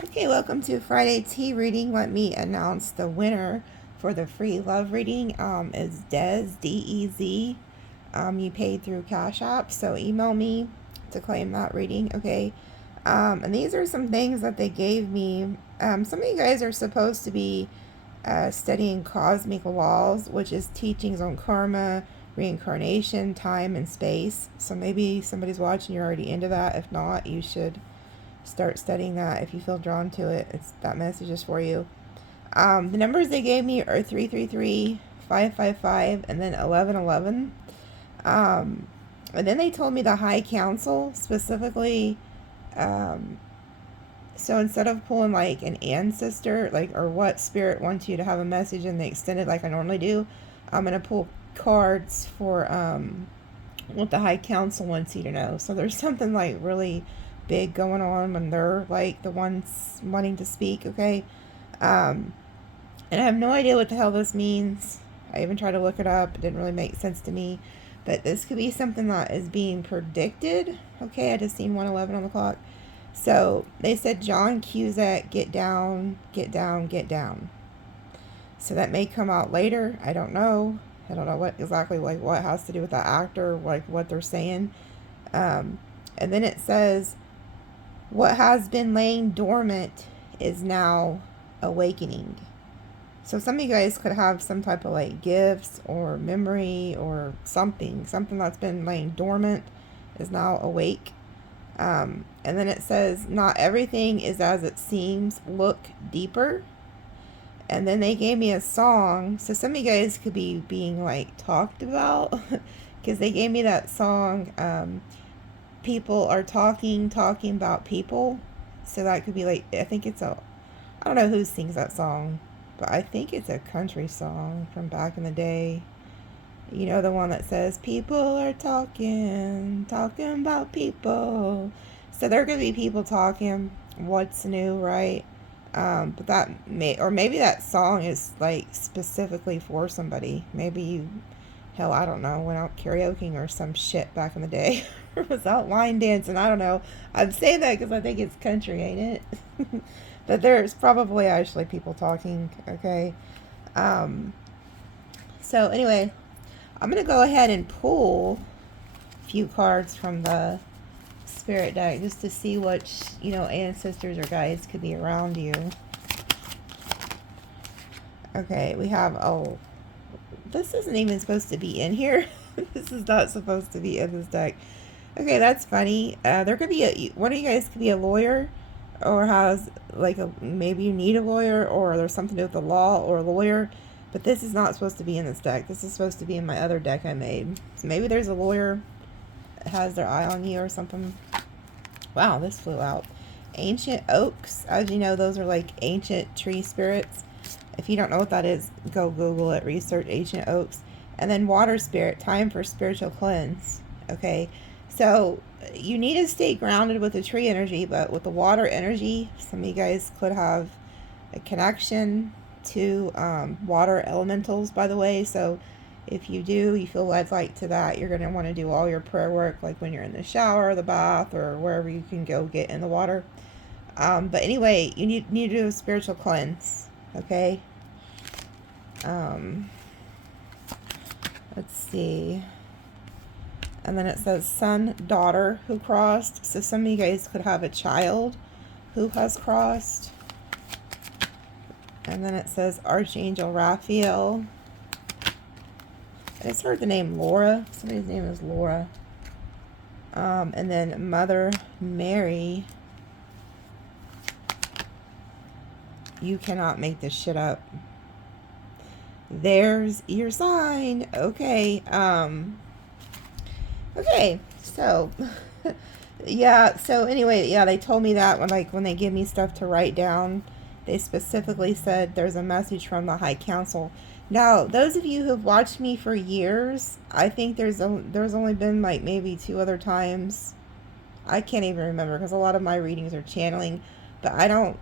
Okay, welcome to Friday Tea Reading. Let me announce the winner for the free love reading. Is Dez, D-E-Z. You paid through Cash App, so email me to claim that reading, okay? And these are some things that they gave me. Some of you guys are supposed to be studying cosmic laws, which is teachings on karma, reincarnation, time, and space. So maybe somebody's watching, you're already into that. If not, you should start studying that if you feel drawn to it. That message is for you. The numbers they gave me are 333, 555, and then 1111. And then they told me the High Council specifically. So instead of pulling like an ancestor, or what spirit wants you to have a message in the extended like I normally do, I'm going to pull cards for what the High Council wants you to know. So there's something like really big going on when they're like the ones wanting to speak, okay? And I have no idea what the hell this means. I even tried to look it up. It didn't really make sense to me. But this could be something that is being predicted. Okay, I just seen 111 on the clock. So they said John Cusack, get down, get down, get down. So that may come out later. I don't know. I don't know what exactly what has to do with that actor, like what they're saying. And then it says, what has been laying dormant is now awakening. So some of you guys could have some type of like gifts or memory or something that's been laying dormant is now awake. And then it says, not everything is as it seems. Look deeper. And then they gave me a song. So some of you guys could be being like talked about because they gave me that song. People are talking about people. So that could be like, I don't know who sings that song, but I think it's a country song from back in the day. You know, the one that says, people are talking about people. So there could be people talking what's new, right? But that maybe that song is like specifically for somebody. Maybe hell, I don't know, went out karaokeing or some shit back in the day. Or was out line dancing, I don't know. I'm saying that because I think it's country, ain't it? But there's probably actually people talking, okay? So anyway, I'm going to go ahead and pull a few cards from the spirit deck just to see which, ancestors or guides could be around you. Okay, we have, this isn't even supposed to be in here. This is not supposed to be in this deck. Okay, that's funny. There could be one of you guys could be a lawyer or has maybe you need a lawyer or there's something to do with the law or a lawyer. But this is not supposed to be in this deck. This is supposed to be in my other deck I made. So maybe there's a lawyer that has their eye on you or something. Wow, this flew out. Ancient oaks. As you know, those are like ancient tree spirits. If you don't know what that is, go Google it. Research ancient oaks. And then water spirit. Time for spiritual cleanse. Okay. So you need to stay grounded with the tree energy. But with the water energy, some of you guys could have a connection to water elementals, by the way. So if you feel led like to that, you're going to want to do all your prayer work like when you're in the shower or the bath or wherever you can go get in the water. But anyway, you need to do a spiritual cleanse, okay? Let's see. And then it says son, daughter who crossed. So some of you guys could have a child who has crossed. And then it says Archangel Raphael. I just heard the name Laura. Somebody's name is Laura. And then Mother Mary. You cannot make this shit up. There's your sign. Okay. Okay. So, yeah. So anyway, yeah, they told me that when they give me stuff to write down, they specifically said there's a message from the High Council. Now, those of you who've watched me for years, I think there's only been like maybe 2 other times. I can't even remember because a lot of my readings are channeling. But I don't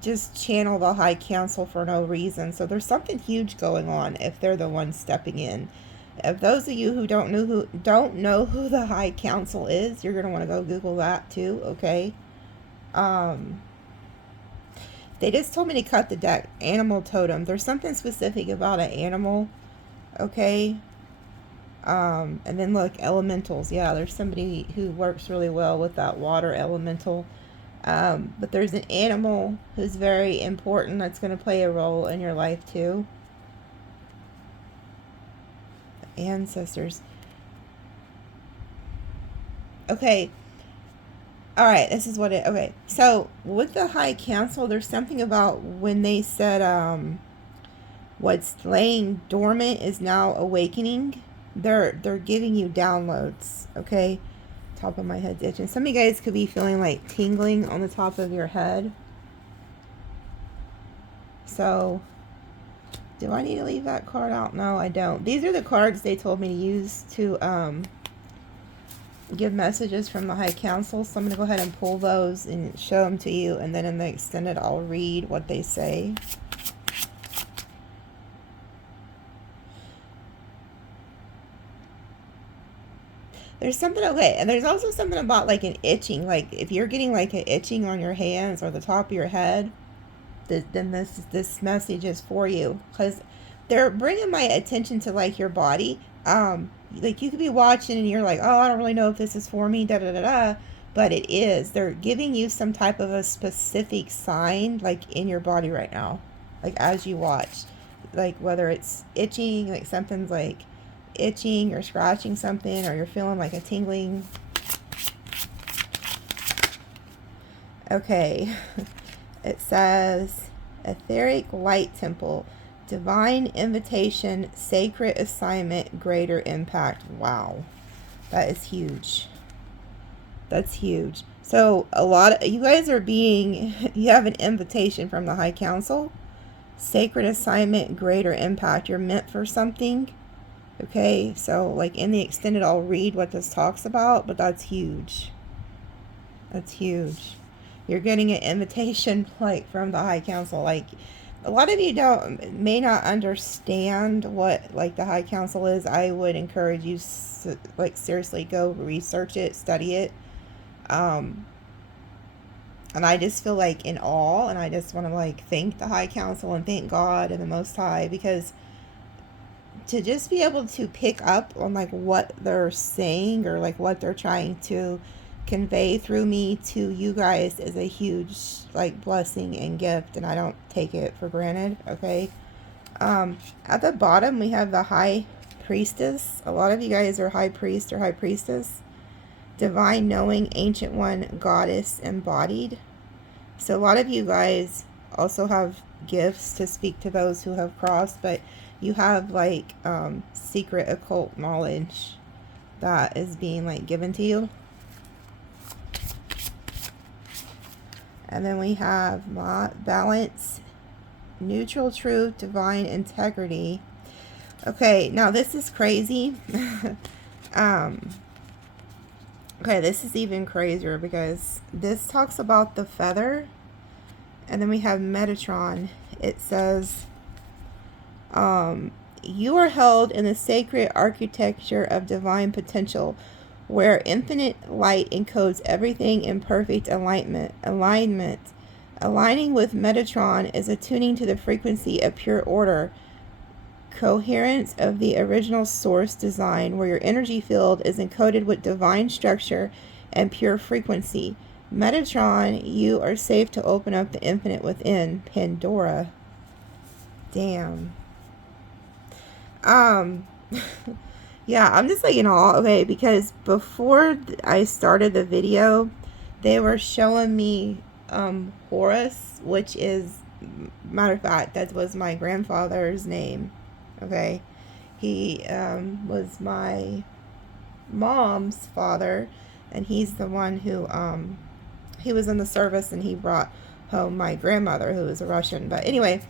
just channel the High Council for no reason. So there's something huge going on if they're the ones stepping in. If those of you who don't know who the High Council is, you're going to want to go Google that too, okay? They just told me to cut the deck. Animal totem. There's something specific about an animal. Okay. And then look, elementals. Yeah, there's somebody who works really well with that water elemental. But there's an animal who's very important that's going to play a role in your life too. Ancestors. Okay. All right, this is what it... Okay, so with the High Council, there's something about when they said what's laying dormant is now awakening. They're giving you downloads, okay? Top of my head's itching. Some of you guys could be feeling like tingling on the top of your head. So, do I need to leave that card out? No, I don't. These are the cards they told me to use to give messages from the High Council. So I'm going to go ahead and pull those and show them to you. And then in the extended, I'll read what they say. There's something, okay, and there's also something about like an itching. Like if you're getting like an itching on your hands or the top of your head, then this message is for you. Because they're bringing my attention to like your body. Like you could be watching and you're like, oh, I don't really know if this is for me, da da da da. But it is. They're giving you some type of a specific sign like in your body right now. Like as you watch. Like whether it's itching, like something's like itching or scratching something, or you're feeling like a tingling. Okay. It says etheric light temple, divine invitation, sacred assignment, greater impact. Wow, that is huge. That's huge. So a lot of you guys are being, you have an invitation from the High Council, sacred assignment, greater impact. You're meant for something. Okay, so like in the extended, I'll read what this talks about, but that's huge. That's huge. You're getting an invitation like from the High Council. Like a lot of you may not understand what like the High Council is. I would encourage you like seriously go research it, study it. And I just feel like in awe, and I just want to like thank the High Council and thank God and the Most High, because to just be able to pick up on like what they're saying or like what they're trying to convey through me to you guys is a huge like blessing and gift, and I don't take it for granted. Okay. At the bottom we have the High Priestess. A lot of you guys are High Priest or High Priestess. Divine knowing, ancient one, goddess embodied. So a lot of you guys also have gifts to speak to those who have crossed, but you have like secret occult knowledge that is being like given to you. And then we have balance, neutral truth, divine integrity. Okay, now this is crazy. Okay, this is even crazier because this talks about the feather. And then we have Metatron. It says, you are held in the sacred architecture of divine potential, where infinite light encodes everything in perfect alignment. Aligning with Metatron is attuning to the frequency of pure order, coherence of the original source design, where your energy field is encoded with divine structure and pure frequency. Metatron, you are safe to open up the infinite within. Pandora. Damn. Yeah, I'm just like in awe. Okay, because before I started the video, they were showing me Horus, which is, matter of fact, that was my grandfather's name. Okay, he was my mom's father, and he's the one who he was in the service, and he brought home my grandmother, who was a Russian. But anyway,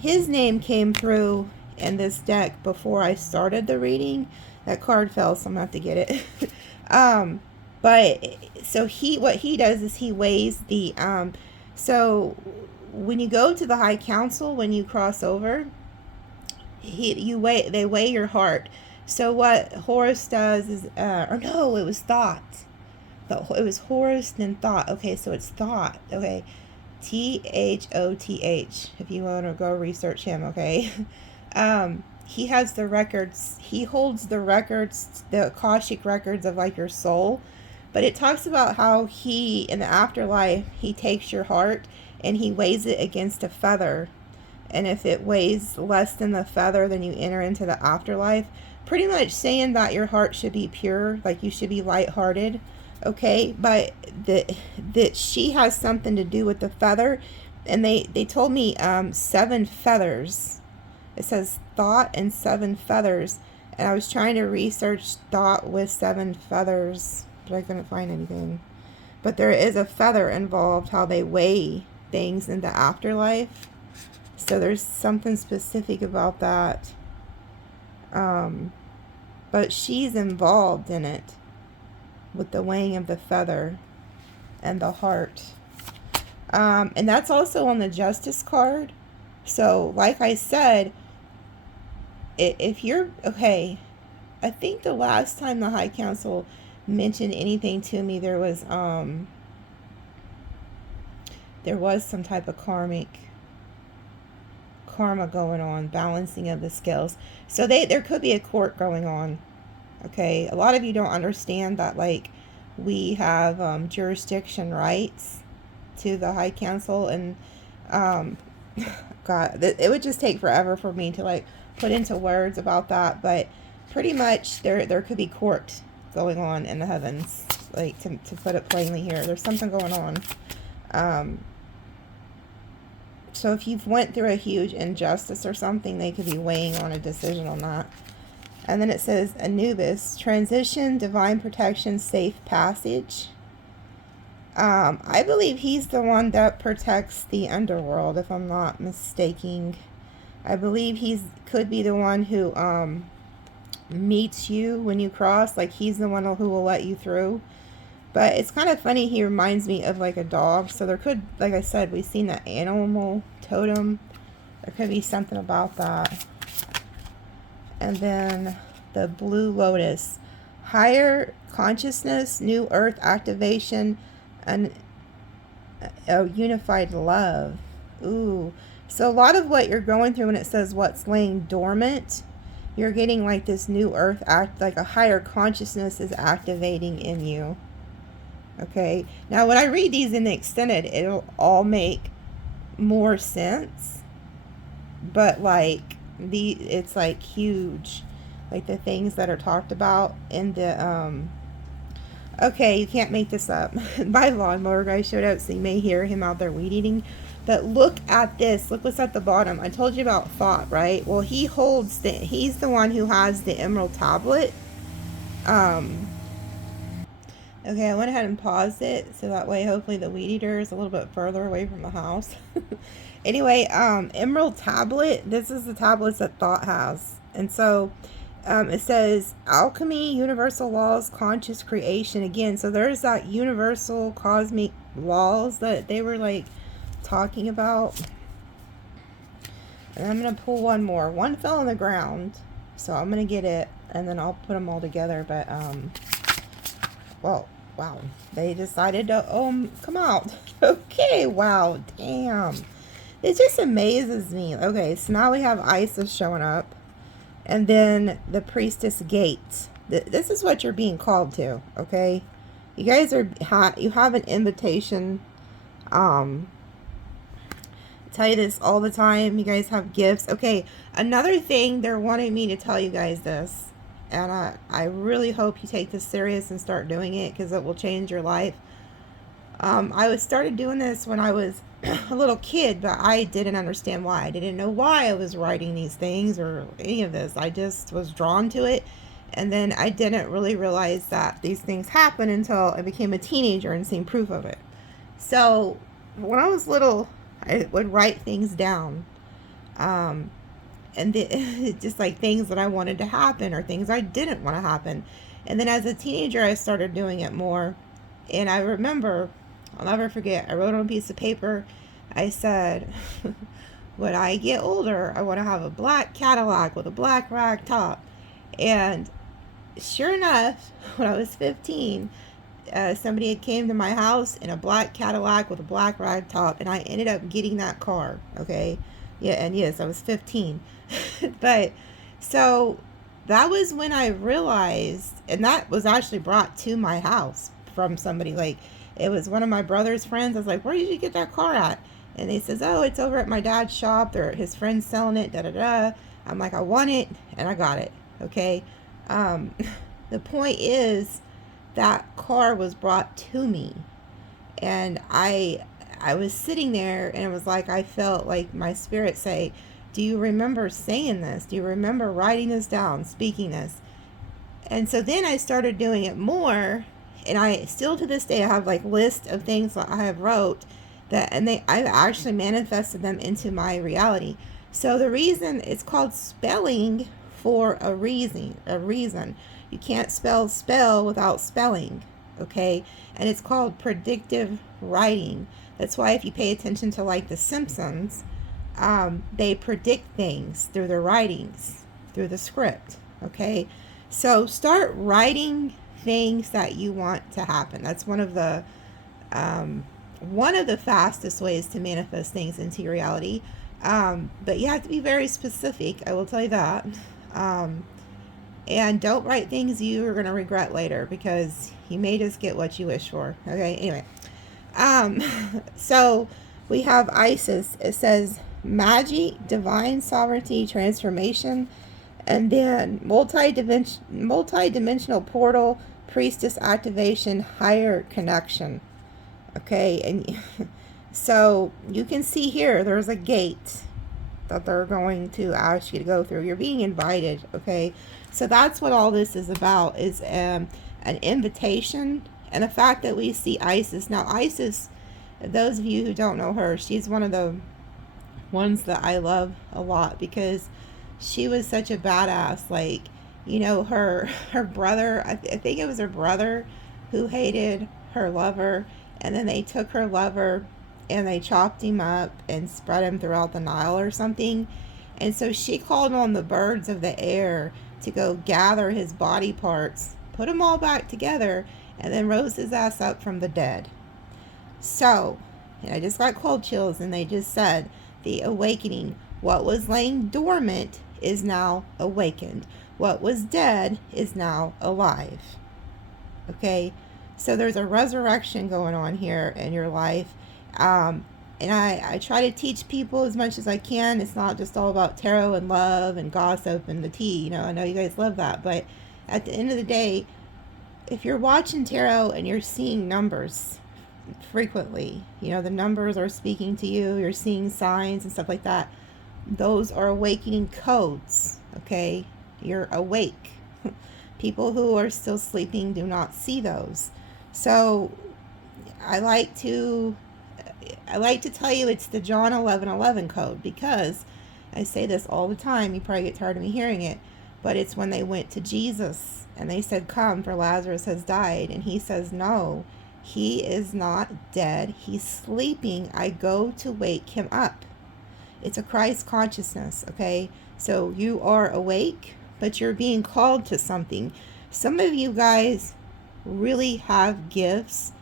his name came through in this deck before I started the reading. That card fell, so I'm gonna have to get it. But so what he does is he weighs the so when you go to the High Council, when you cross over, they weigh your heart. So what Horus does is or no, it was thought. But it was Horus and thought. Okay, so it's thought. Okay. Thoth, if you want to go research him, okay? He has the records, he holds the records, the Akashic records of like your soul. But it talks about how he, in the afterlife, he takes your heart and he weighs it against a feather. And if it weighs less than the feather, then you enter into the afterlife. Pretty much saying that your heart should be pure, like you should be lighthearted, okay? But that she has something to do with the feather. And they told me 7 feathers. It says thought and 7 feathers. And I was trying to research thought with 7 feathers, but I couldn't find anything. But there is a feather involved, how they weigh things in the afterlife. So there's something specific about that. But she's involved in it with the weighing of the feather and the heart. And that's also on the Justice card. So like I said, if you're, okay, I think the last time the High Council mentioned anything to me, there was some type of karma going on, balancing of the scales. So there could be a court going on. Okay, a lot of you don't understand that, like, we have jurisdiction rights to the High Council, and God, it would just take forever for me to like put into words about that. But pretty much there could be court going on in the heavens, like to put it plainly here. There's something going on. So if you've went through a huge injustice or something, they could be weighing on a decision on that. And then it says Anubis, transition, divine protection, safe passage. I believe he's the one that protects the underworld, if I'm not mistaken. I believe could be the one who meets you when you cross. Like, he's the one who will let you through. But it's kind of funny, he reminds me of like a dog. So there could, like I said, we've seen the animal totem. There could be something about that. And then the Blue Lotus, higher consciousness, new earth activation, and a unified love. Ooh. So a lot of what you're going through when it says what's laying dormant, you're getting like this new earth like a higher consciousness is activating in you. Okay. Now when I read these in the extended, it'll all make more sense. But like it's like huge. Like the things that are talked about in the okay, you can't make this up. My lawnmower guy showed up, so you may hear him out there weed eating. But look at this. Look what's at the bottom. I told you about thought, right? Well, he's the one who has the emerald tablet. Okay, I went ahead and paused it, so that way hopefully the weed eater is a little bit further away from the house. Anyway, emerald tablet, this is the tablets that thought has. And so it says alchemy, universal laws, conscious creation. Again, so there's that universal cosmic laws that they were like talking about. And I'm going to pull one more. One fell on the ground, so I'm going to get it, and then I'll put them all together. But, well, wow. They decided to, come out. Okay, wow, damn. It just amazes me. Okay, so now we have Isis showing up. And then the Priestess Gate. This is what you're being called to, okay? You guys you have an invitation. I tell you this all the time. You guys have gifts. Okay, another thing, they're wanting me to tell you guys this. And I really hope you take this serious and start doing it, because it will change your life. I started doing this when I was a little kid, but I didn't understand why. I didn't know why I was writing these things or any of this. I just was drawn to it. And then I didn't really realize that these things happen until I became a teenager and seen proof of it. So when I was little, I would write things down. And just like things that I wanted to happen or things I didn't want to happen. And then as a teenager, I started doing it more. And I remember, I'll never forget, I wrote on a piece of paper, I said, when I get older, I want to have a black Cadillac with a black rag top. And sure enough, when I was 15, somebody had came to my house in a black Cadillac with a black rag top, and I ended up getting that car. Okay, yeah, and yes, I was 15. But so that was when I realized, and that was actually brought to my house from somebody. Like, it was one of my brother's friends. I was like, where did you get that car at? And they says, oh, it's over at my dad's shop. His friend's selling it, da da da. I'm like, I want it, and I got it. Okay. The point is, that car was brought to me, and I was sitting there, and it was like I felt like my spirit say, do you remember saying this? Do you remember writing this down, speaking this? And so then I started doing it more, and I still to this day I have like list of things that I have wrote that, and I've actually manifested them into my reality. So the reason it's called spelling for a reason. You can't spell without spelling, okay? And it's called predictive writing. That's why if you pay attention to like The Simpsons, they predict things through their writings, through the script, okay? So start writing things that you want to happen. That's one of the fastest ways to manifest things into your reality. But you have to be very specific, I will tell you that. And don't write things you are going to regret later, because you may just get what you wish for. Okay, anyway. So we have Isis. It says magic, divine sovereignty, transformation, and then multi-dimensional portal, priestess activation, higher connection. Okay, and so you can see here, there's a gate that they're going to ask you to go through. You're being invited, okay? So that's what all this is about, is an invitation. And the fact that we see Isis. Now, Isis, those of you who don't know her, she's one of the ones that I love a lot, because she was such a badass. Like, you know, her brother, I think it was her brother who hated her lover, and then they took her lover and they chopped him up and spread him throughout the Nile or something. And so she called on the birds of the air to go gather his body parts, put them all back together, and then rose his ass up from the dead. So, and I just got cold chills, and they just said, the awakening. What was laying dormant is now awakened. What was dead is now alive. Okay? So there's a resurrection going on here in your life. And I try to teach people as much as I can. It's not just all about tarot and love and gossip and the tea. You know, I know you guys love that. But at the end of the day, if you're watching tarot and you're seeing numbers frequently, you know, the numbers are speaking to you, you're seeing signs and stuff like that, those are awakening codes, okay? You're awake. People who are still sleeping do not see those. So I like to tell you it's the John 11:11 code, because I say this all the time. You probably get tired of me hearing it, but it's when they went to Jesus and they said, come, for Lazarus has died. And he says, no, he is not dead. He's sleeping. I go to wake him up. It's a Christ consciousness, okay? So you are awake, but you're being called to something. Some of you guys really have gifts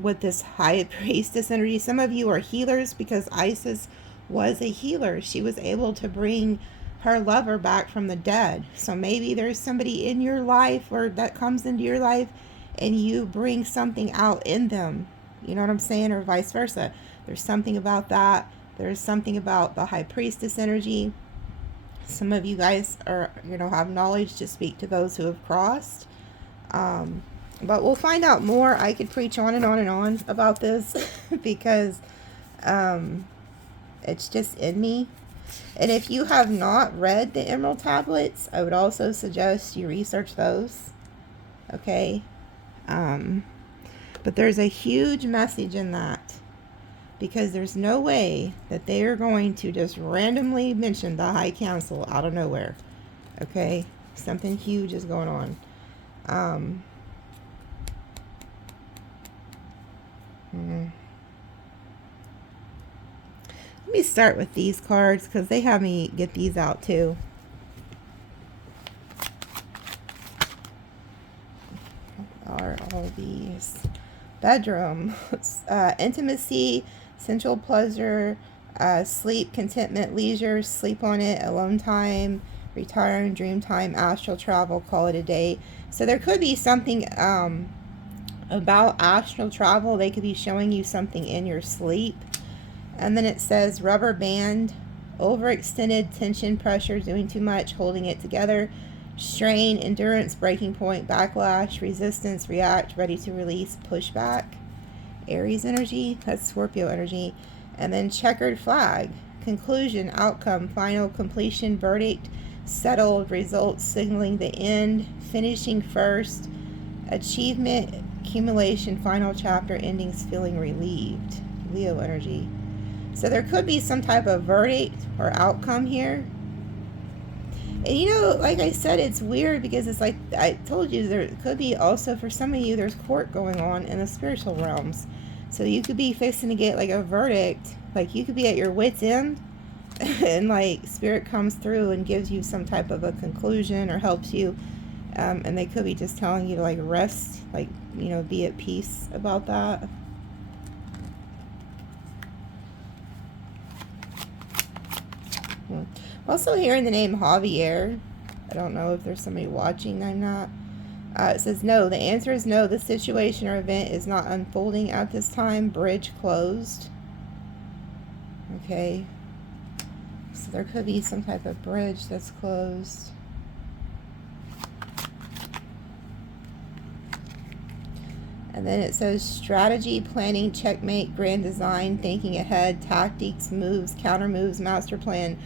with this high priestess energy. Some of you are healers, because Isis was a healer. She was able to bring her lover back from the dead. So maybe there's somebody in your life, or that comes into your life, and you bring something out in them. You know what I'm saying? Or vice versa. There's something about that. There's something about the high priestess energy. Some of you guys are, you know, have knowledge to speak to those who have crossed. But we'll find out more. I could preach on and on and on about this because it's just in me. And if you have not read the Emerald Tablets, I would also suggest you research those. Okay? But there's a huge message in that, because there's no way that they are going to just randomly mention the High Council out of nowhere. Okay? Something huge is going on. Let me start with these cards, because they have me get these out too. Are all bedroom, intimacy, sensual pleasure, sleep, contentment, leisure, sleep on it, alone time, retiring, dream time, astral travel, call it a day. So there could be something about astral travel. They could be showing you something in your sleep. And then it says rubber band, overextended, tension, pressure, doing too much, holding it together, strain, endurance, breaking point, backlash, resistance, react, ready to release, pushback. Aries energy, that's Scorpio energy. And then checkered flag, conclusion, outcome, final, completion, verdict, settled, results, signaling the end, finishing first, achievement, accumulation, final chapter, endings, feeling relieved. Leo energy. So there could be some type of verdict or outcome here. And you know, like I said, it's weird because it's like I told you, there could be also, for some of you, there's court going on in the spiritual realms. So you could be fixing to get like a verdict. Like you could be at your wit's end and like spirit comes through and gives you some type of a conclusion or helps you. And they could be just telling you to like rest, like, you know, be at peace about that. Also hearing the name Javier. I don't know if there's somebody watching. I'm not. It says no. The answer is no. The situation or event is not unfolding at this time. Bridge closed. Okay. So there could be some type of bridge that's closed. And then it says strategy, planning, checkmate, grand design, thinking ahead, tactics, moves, counter moves, master plan,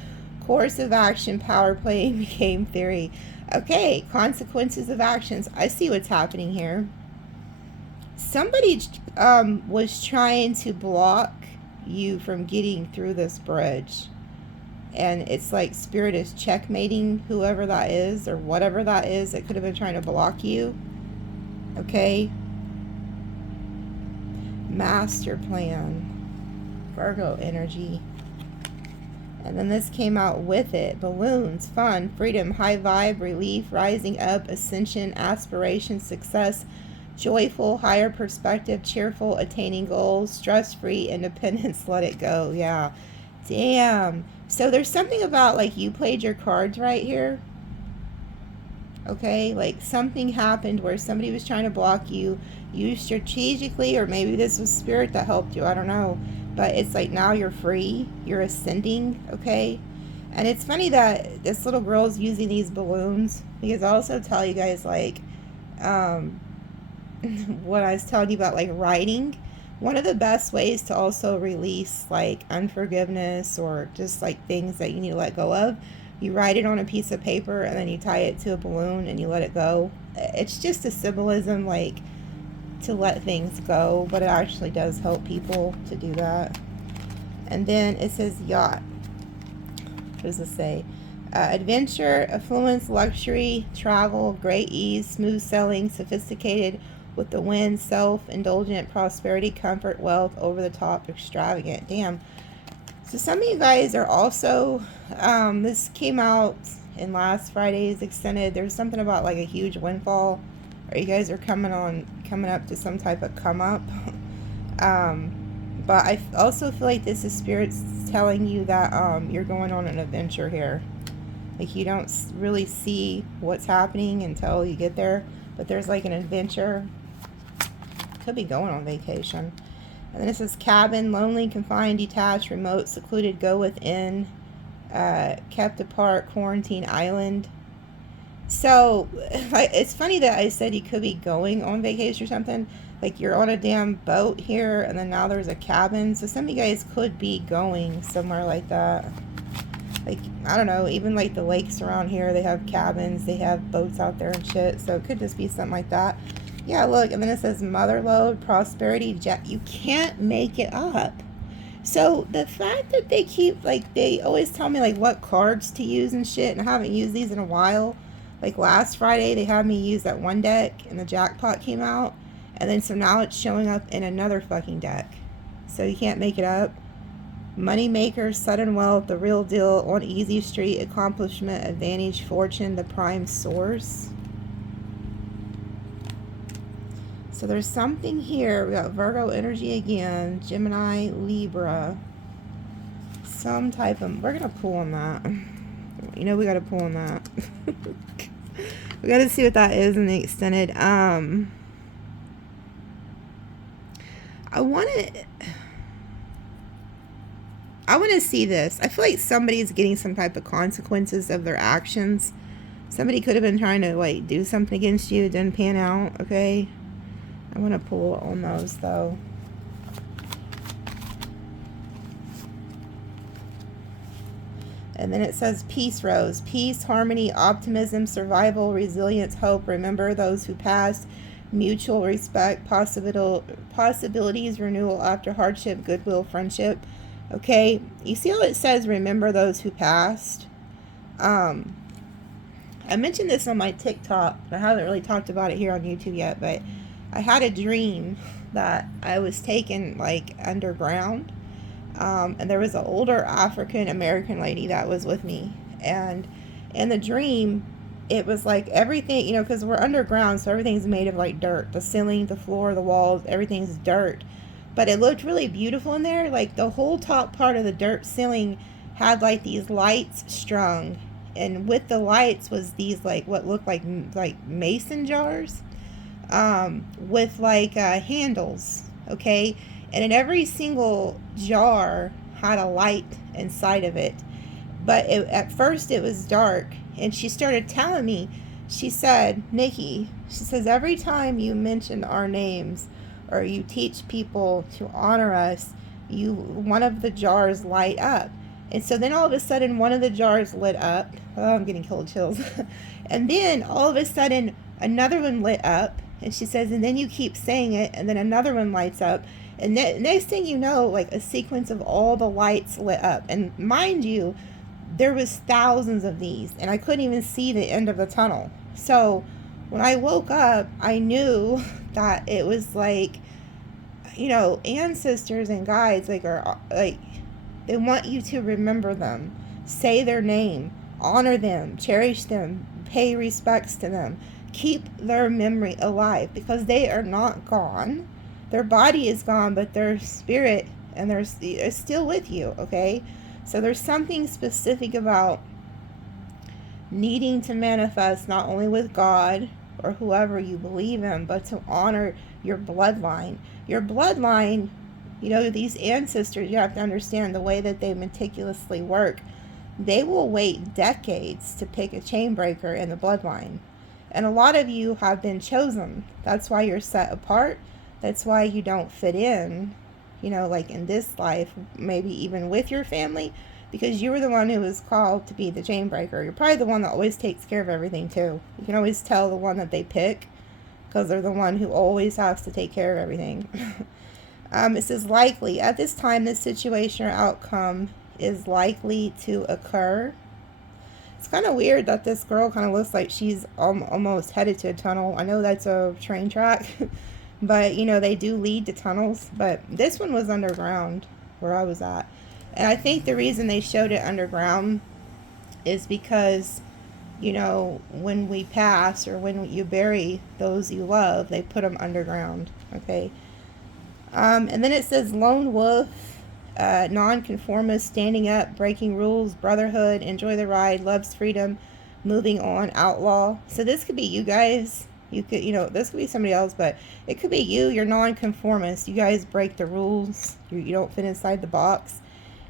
course of action, power play, game theory. Okay, consequences of actions. I see what's happening here. Somebody was trying to block you from getting through this bridge. And it's like spirit is checkmating whoever that is or whatever that is that could have been trying to block you. Okay. Master plan. Virgo energy. And then this came out with it. Balloons, fun, freedom, high vibe, relief, rising up, ascension, aspiration, success, joyful, higher perspective, cheerful, attaining goals, stress-free, independence, let it go. Yeah. Damn. So there's something about like you played your cards right here. Okay, like something happened where somebody was trying to block you. You strategically, or maybe this was spirit that helped you, I don't know. But it's like now you're free, you're ascending, okay? And it's funny that this little girl's using these balloons, because I also tell you guys like what I was telling you about like writing. One of the best ways to also release like unforgiveness or just like things that you need to let go of, you write it on a piece of paper and then you tie it to a balloon and you let it go. It's just a symbolism like to let things go, but it actually does help people to do that. And then it says yacht. What does this say? Adventure, affluence, luxury, travel, great ease, smooth sailing, sophisticated, with the wind, self-indulgent, prosperity, comfort, wealth, over the top, extravagant. Damn. So some of you guys are also, this came out in last Friday's extended. There's something about like a huge windfall, or you guys are coming up to some type of come up. But I also feel like this is spirits telling you that you're going on an adventure here. Like you don't really see what's happening until you get there, but there's like an adventure. Could be going on vacation. And then it says cabin, lonely, confined, detached, remote, secluded, go within, kept apart, quarantine, island. So like, it's funny that I said you could be going on vacation or something. Like you're on a damn boat here, and then now there's a cabin. So some of you guys could be going somewhere like that. Like, I don't know, even like the lakes around here, they have cabins, they have boats out there and shit. So it could just be something like that. Yeah, look, and then it says motherlode, prosperity, jet. You can't make it up. So the fact that they keep, like, they always tell me, like, what cards to use and shit, and I haven't used these in a while. Like, last Friday, they had me use that one deck, and the jackpot came out. And then, so now it's showing up in another fucking deck. So you can't make it up. Money maker, sudden wealth, the real deal, on easy street, accomplishment, advantage, fortune, the prime source. So there's something here. We got Virgo energy again, Gemini, Libra. Some type of, we're going to pull on that. You know, we got to pull on that. We got to see what that is in the extended. I want to see this. I feel like somebody's getting some type of consequences of their actions. Somebody could have been trying to, like, do something against you. It didn't pan out, okay? I want to pull on those, though. And then it says peace rose. Peace, harmony, optimism, survival, resilience, hope. Remember those who passed. Mutual respect, possibilities, renewal after hardship, goodwill, friendship. Okay, you see how it says remember those who passed? I mentioned this on my TikTok. I haven't really talked about it here on YouTube yet, but I had a dream that I was taken, like, underground. And there was an older African American lady that was with me. And in the dream, it was like everything, you know, because we're underground, so everything's made of, like, dirt. The ceiling, the floor, the walls, everything's dirt. But it looked really beautiful in there. Like, the whole top part of the dirt ceiling had, like, these lights strung. And with the lights was these, like, what looked like mason jars. With, like, handles, okay? And in every single jar had a light inside of it. But at first it was dark. And she started telling me, she said, Nikki, she says, every time you mention our names or you teach people to honor us, one of the jars light up. And so then all of a sudden one of the jars lit up. Oh, I'm getting cold chills. And then all of a sudden another one lit up. And she says, and then you keep saying it, and then another one lights up. And next thing you know, like, a sequence of all the lights lit up. And mind you, there was thousands of these, and I couldn't even see the end of the tunnel. So when I woke up, I knew that it was like, you know, ancestors and guides, like, are like, they want you to remember them, say their name, honor them, cherish them, pay respects to them, keep their memory alive, because they are not gone. Their body is gone, but their spirit and they're still with you, okay? So there's something specific about needing to manifest not only with God or whoever you believe in, but to honor your bloodline. Your bloodline, you know, these ancestors, you have to understand the way that they meticulously work. They will wait decades to pick a chain breaker in the bloodline. And a lot of you have been chosen. That's why you're set apart. That's why you don't fit in, you know, like in this life, maybe even with your family, because you were the one who was called to be the chain breaker. You're probably the one that always takes care of everything too. You can always tell the one that they pick because they're the one who always has to take care of everything. It says likely. At this time, this situation or outcome is likely to occur. It's kind of weird that this girl kind of looks like she's almost headed to a tunnel. I know that's a train track. But, you know, they do lead to tunnels. But this one was underground where I was at. And I think the reason they showed it underground is because, you know, when we pass or when you bury those you love, they put them underground. Okay. And then it says lone wolf, nonconformist, standing up, breaking rules, brotherhood, enjoy the ride, loves freedom, moving on, outlaw. So this could be you guys. You could, you know, this could be somebody else, but it could be you. You're nonconformist. You guys break the rules. You don't fit inside the box.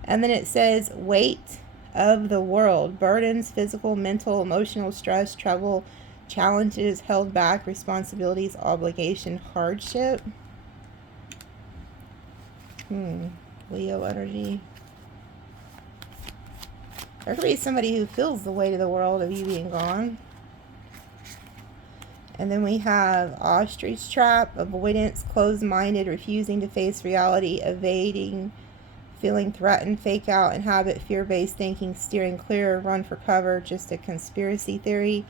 And then it says weight of the world, burdens, physical, mental, emotional stress, trouble, challenges, held back, responsibilities, obligation, hardship. Leo energy. There could be somebody who feels the weight of the world of you being gone. And then we have ostrich trap, avoidance, closed-minded, refusing to face reality, evading, feeling threatened, fake out, inhabit, fear-based thinking, steering clear, run for cover, just a conspiracy theory.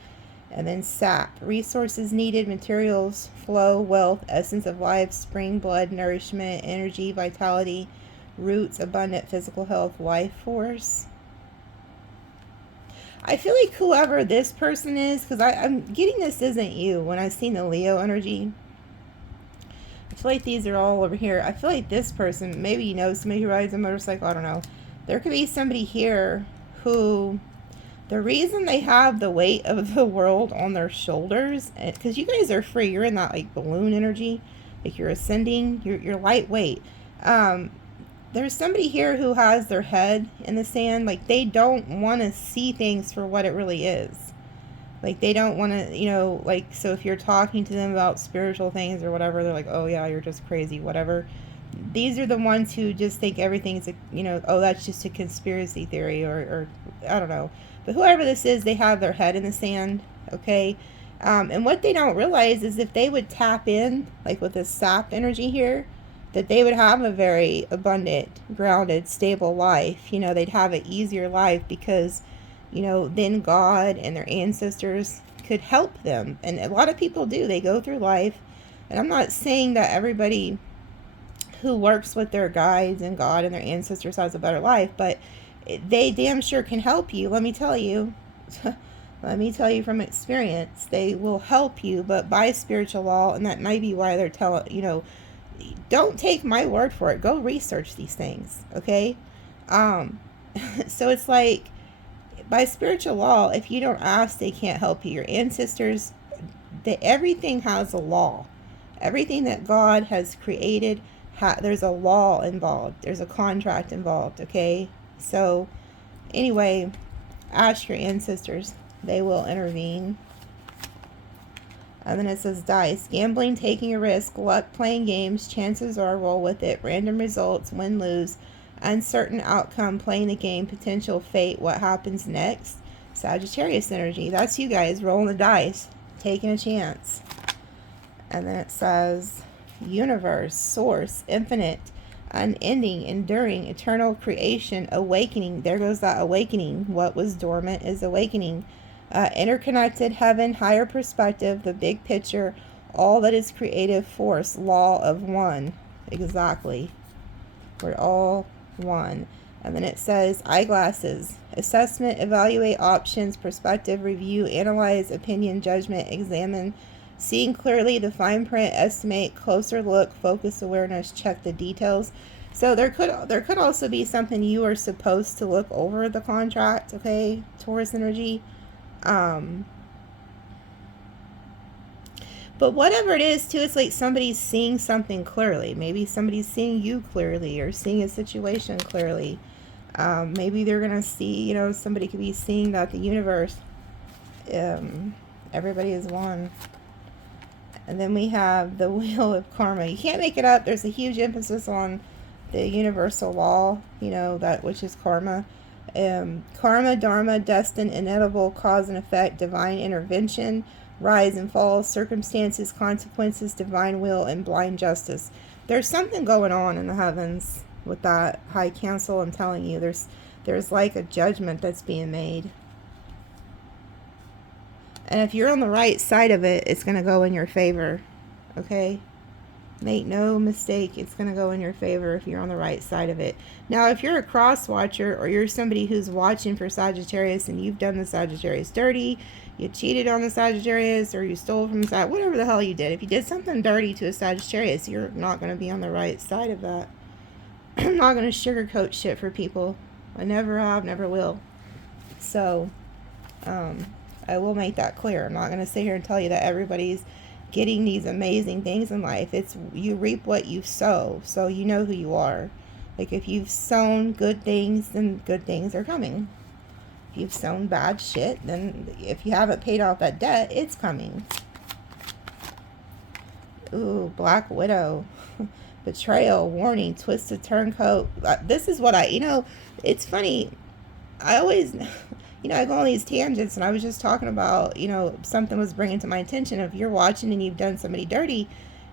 And then sap, resources needed, materials, flow, wealth, essence of life, spring, blood, nourishment, energy, vitality, roots, abundant physical health, life force. I feel like whoever this person is, because I'm getting this isn't you when I seen the Leo energy. I feel like these are all over here. I feel like this person, maybe you know somebody who rides a motorcycle, I don't know. There could be somebody here who, the reason they have the weight of the world on their shoulders, because you guys are free, you're in that like balloon energy, like you're ascending, you're lightweight. There's somebody here who has their head in the sand, like they don't want to see things for what it really is. Like, they don't want to, you know, like, so if you're talking to them about spiritual things or whatever, they're like, oh, yeah, you're just crazy, whatever. These are the ones who just think everything's, you know, oh, that's just a conspiracy theory or I don't know. But whoever this is, they have their head in the sand, okay? And what they don't realize is if they would tap in, like with this sap energy here, that they would have a very abundant, grounded, stable life. You know, they'd have an easier life because, you know, then God and their ancestors could help them. And a lot of people do. They go through life. And I'm not saying that everybody who works with their guides and God and their ancestors has a better life, but they damn sure can help you. Let me tell you. Let me tell you from experience. They will help you, but by spiritual law. And that might be why they're telling, you know, don't take my word for it. Go research these things, okay? So it's like, by spiritual law, if you don't ask, they can't help you. Your ancestors, everything has a law. Everything that God has created, there's a law involved. There's a contract involved, okay? So, anyway, ask your ancestors. They will intervene. And then it says dice. Gambling, taking a risk, luck, playing games, chances are, roll with it, random results, win, lose, uncertain outcome, playing the game, potential fate, what happens next. Sagittarius energy. That's you guys rolling the dice, taking a chance. And then it says universe, source, infinite, unending, enduring, eternal creation, awakening. There goes that awakening. What was dormant is awakening. Interconnected heaven, higher perspective, the big picture, all that is creative force, law of one. Exactly. We're all one. And then it says eyeglasses, assessment, evaluate options, perspective, review, analyze, opinion, judgment, examine, seeing clearly, the fine print, estimate, closer look, focus, awareness, check the details. So there could also be something you are supposed to look over the contract, okay, Taurus energy. But whatever it is, too, it's like somebody's seeing something clearly. Maybe somebody's seeing you clearly or seeing a situation clearly. Maybe they're going to see, you know, somebody could be seeing that the universe, everybody is one. And then we have the wheel of karma. You can't make it up. There's a huge emphasis on the universal law, you know, that which is karma. Karma, dharma, destined, inevitable, cause and effect, divine intervention, rise and fall, circumstances, consequences, divine will, and blind justice. There's something going on in the heavens with that high council. I'm telling you, there's like a judgment that's being made. And if you're on the right side of it, it's going to go in your favor. Okay? Make no mistake, it's going to go in your favor if you're on the right side of it. Now, if you're a cross watcher or you're somebody who's watching for Sagittarius and you've done the Sagittarius dirty, you cheated on the Sagittarius or you stole from whatever the hell you did. If you did something dirty to a Sagittarius, you're not going to be on the right side of that. I'm not going to sugarcoat shit for people. I never have, never will. So, I will make that clear. I'm not going to sit here and tell you that everybody's getting these amazing things in life. It's you reap what you sow, so you know who you are. Like if you've sown good things, then good things are coming. If you've sown bad shit, then if you haven't paid off that debt, it's coming. Ooh, Black Widow. Betrayal, warning, twisted turncoat. This is what it's funny. I always, I go on these tangents, and I was just talking about, something was bringing to my attention. If you're watching and you've done somebody dirty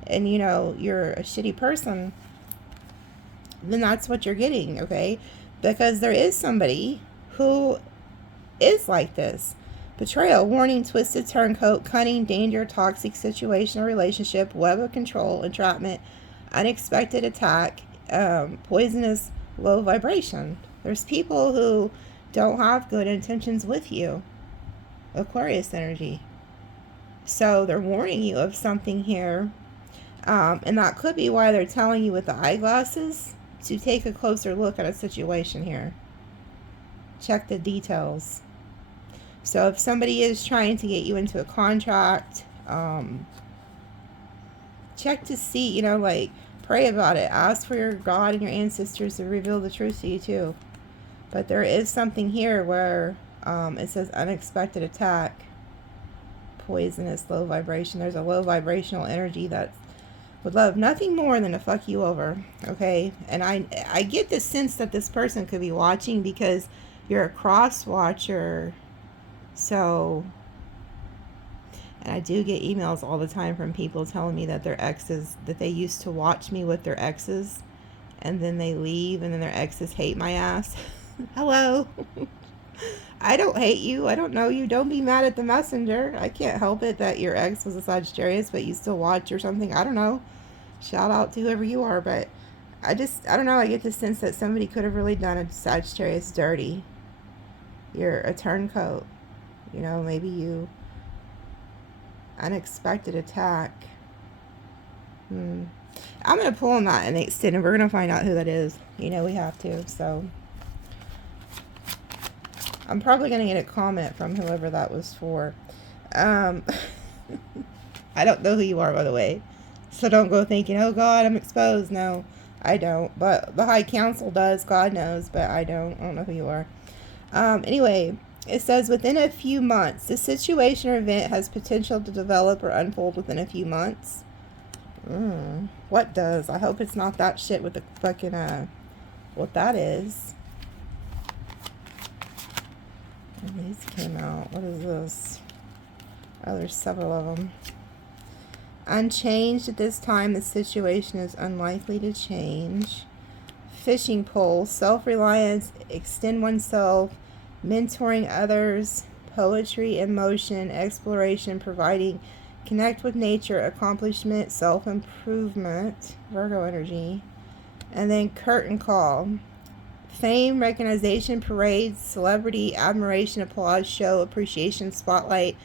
and, you're a shitty person, then that's what you're getting, okay? Because there is somebody who is like this. Betrayal, warning, twisted turncoat, cunning, danger, toxic situation or relationship, web of control, entrapment, unexpected attack, poisonous, low vibration. There's people who don't have good intentions with you. Aquarius energy. So they're warning you of something here. And that could be why they're telling you with the eyeglasses to take a closer look at a situation here. Check the details. So if somebody is trying to get you into a contract, check to see, you know, like, pray about it. Ask for your God and your ancestors to reveal the truth to you too. But there is something here where it says unexpected attack, poisonous, low vibration. There's a low vibrational energy that would love nothing more than to fuck you over, okay? And I get the sense that this person could be watching because you're a cross watcher. So, and I do get emails all the time from people telling me that their exes, that they used to watch me with their exes, and then they leave, and then their exes hate my ass. Hello. I don't hate you. I don't know you. Don't be mad at the messenger. I can't help it that your ex was a Sagittarius, but you still watch or something. I don't know. Shout out to whoever you are, but I don't know. I get the sense that somebody could have really done a Sagittarius dirty. You're a turncoat. You know, maybe you... Unexpected attack. I'm going to pull on that and extend, and we're going to find out who that is. You know, we have to, so... I'm probably going to get a comment from whoever that was for. I don't know who you are, by the way. So don't go thinking, oh God, I'm exposed. No, I don't. But the High Council does. God knows, but I don't. I don't know who you are. Anyway, it says within a few months. The situation or event has potential to develop or unfold within a few months. What does? I hope it's not that shit with the fucking, what that is. These came out. What is this? Oh, there's several of them. Unchanged at this time, the situation is unlikely to change. Fishing pole, self-reliance, extend oneself, mentoring others, poetry, emotion, exploration, providing, connect with nature, accomplishment, self-improvement, Virgo energy. And then curtain call. Fame, recognition, parades, celebrity, admiration, applause, show, appreciation, spotlight,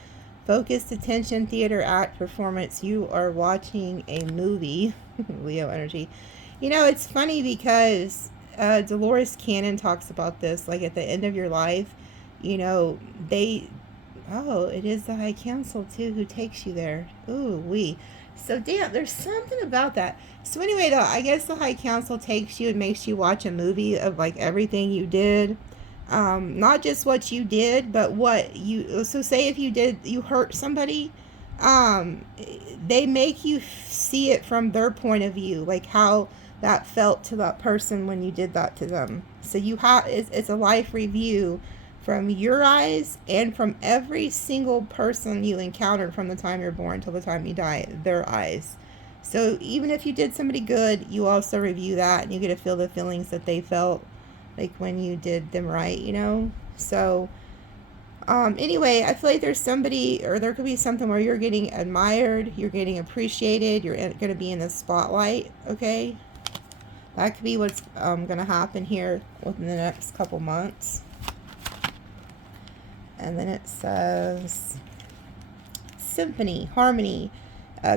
focused attention, theater, act, performance. You are watching a movie. Leo energy. You know, it's funny because Dolores Cannon talks about this, like at the end of your life, you know, it is the High Council too who takes you there. Ooh, so damn, there's something about that. So anyway, though, I guess the High Council takes you and makes you watch a movie of like everything you did. Not just what you did, but what you, so say if you hurt somebody, they make you see it from their point of view, like how that felt to that person when you did that to them. So it's a life review from your eyes and from every single person you encountered from the time you're born till the time you die, their eyes. So even if you did somebody good, you also review that and you get to feel the feelings that they felt like when you did them right, you know? So anyway, I feel like there's somebody, or there could be something where you're getting admired, you're getting appreciated, you're going to be in the spotlight, okay? That could be what's going to happen here within the next couple months. And then it says symphony, harmony,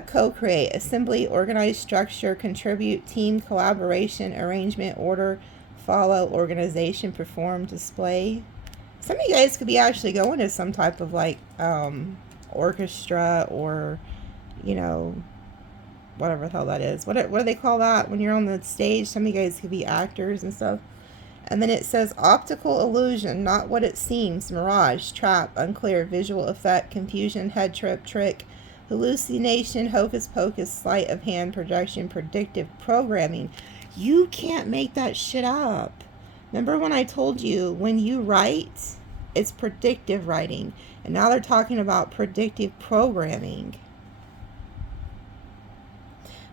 co-create, assembly, organize, structure, contribute, team, collaboration, arrangement, order, follow, organization, perform, display. Some of you guys could be actually going to some type of like orchestra or, you know, whatever the hell that is. What do they call that when you're on the stage? Some of you guys could be actors and stuff. And then it says optical illusion, not what it seems, mirage, trap, unclear, visual effect, confusion, head trip, trick, hallucination, hocus pocus, sleight of hand, projection, predictive programming. You can't make that shit up. Remember when I told you when you write, it's predictive writing. And now they're talking about predictive programming.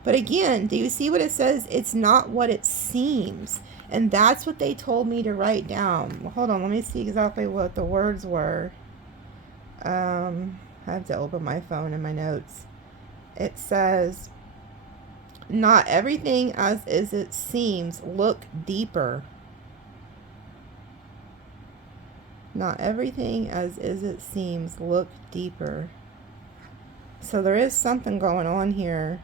But again, do you see what it says? It's not what it seems. And that's what they told me to write down. Well, hold on, let me see exactly what the words were. I have to open my phone and my notes. It says, not everything as it seems, look deeper. Not everything as it seems, look deeper. So there is something going on here.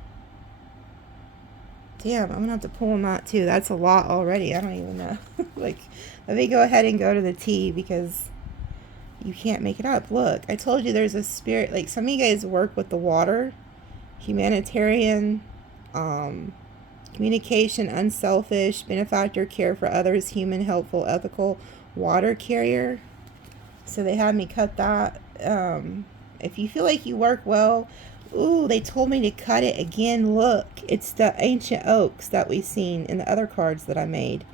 Damn, I'm gonna have to pull on that too. That's a lot already. I don't even know. Like, let me go ahead and go to the T, because you can't make it up. Look, I told you there's a spirit. Like, some of you guys work with the water. Humanitarian, communication, unselfish, benefactor, care for others, human, helpful, ethical, water carrier. So they had me cut that. If you feel like you work well, ooh, they told me to cut it again. Look, it's the ancient oaks that we've seen in the other cards that I made.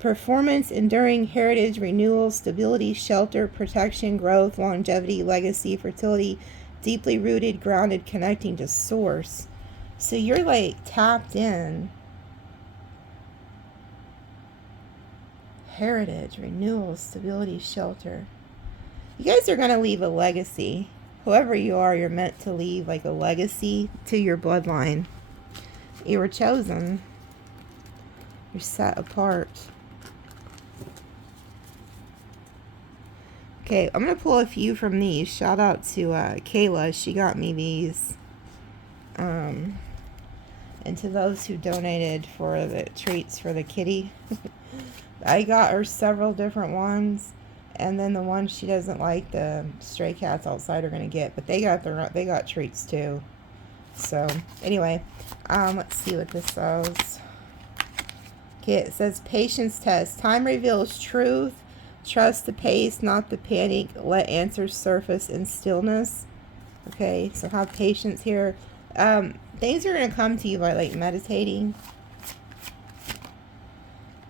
Performance, enduring, heritage, renewal, stability, shelter, protection, growth, longevity, legacy, fertility, deeply rooted, grounded, connecting to source. So you're like tapped in. Heritage, renewal, stability, shelter. You guys are going to leave a legacy. Whoever you are, you're meant to leave like a legacy to your bloodline. You were chosen. You're set apart. Okay, I'm going to pull a few from these. Shout out to Kayla. She got me these. And to those who donated for the treats for the kitty. I got her several different ones. And then the ones she doesn't like, the stray cats outside are going to get. But they got treats too. So, anyway. Let's see what this says. Okay, it says patience test. Time reveals truth. Trust the pace, not the panic. Let answers surface in stillness. Okay, so have patience here. Things are going to come to you by like meditating.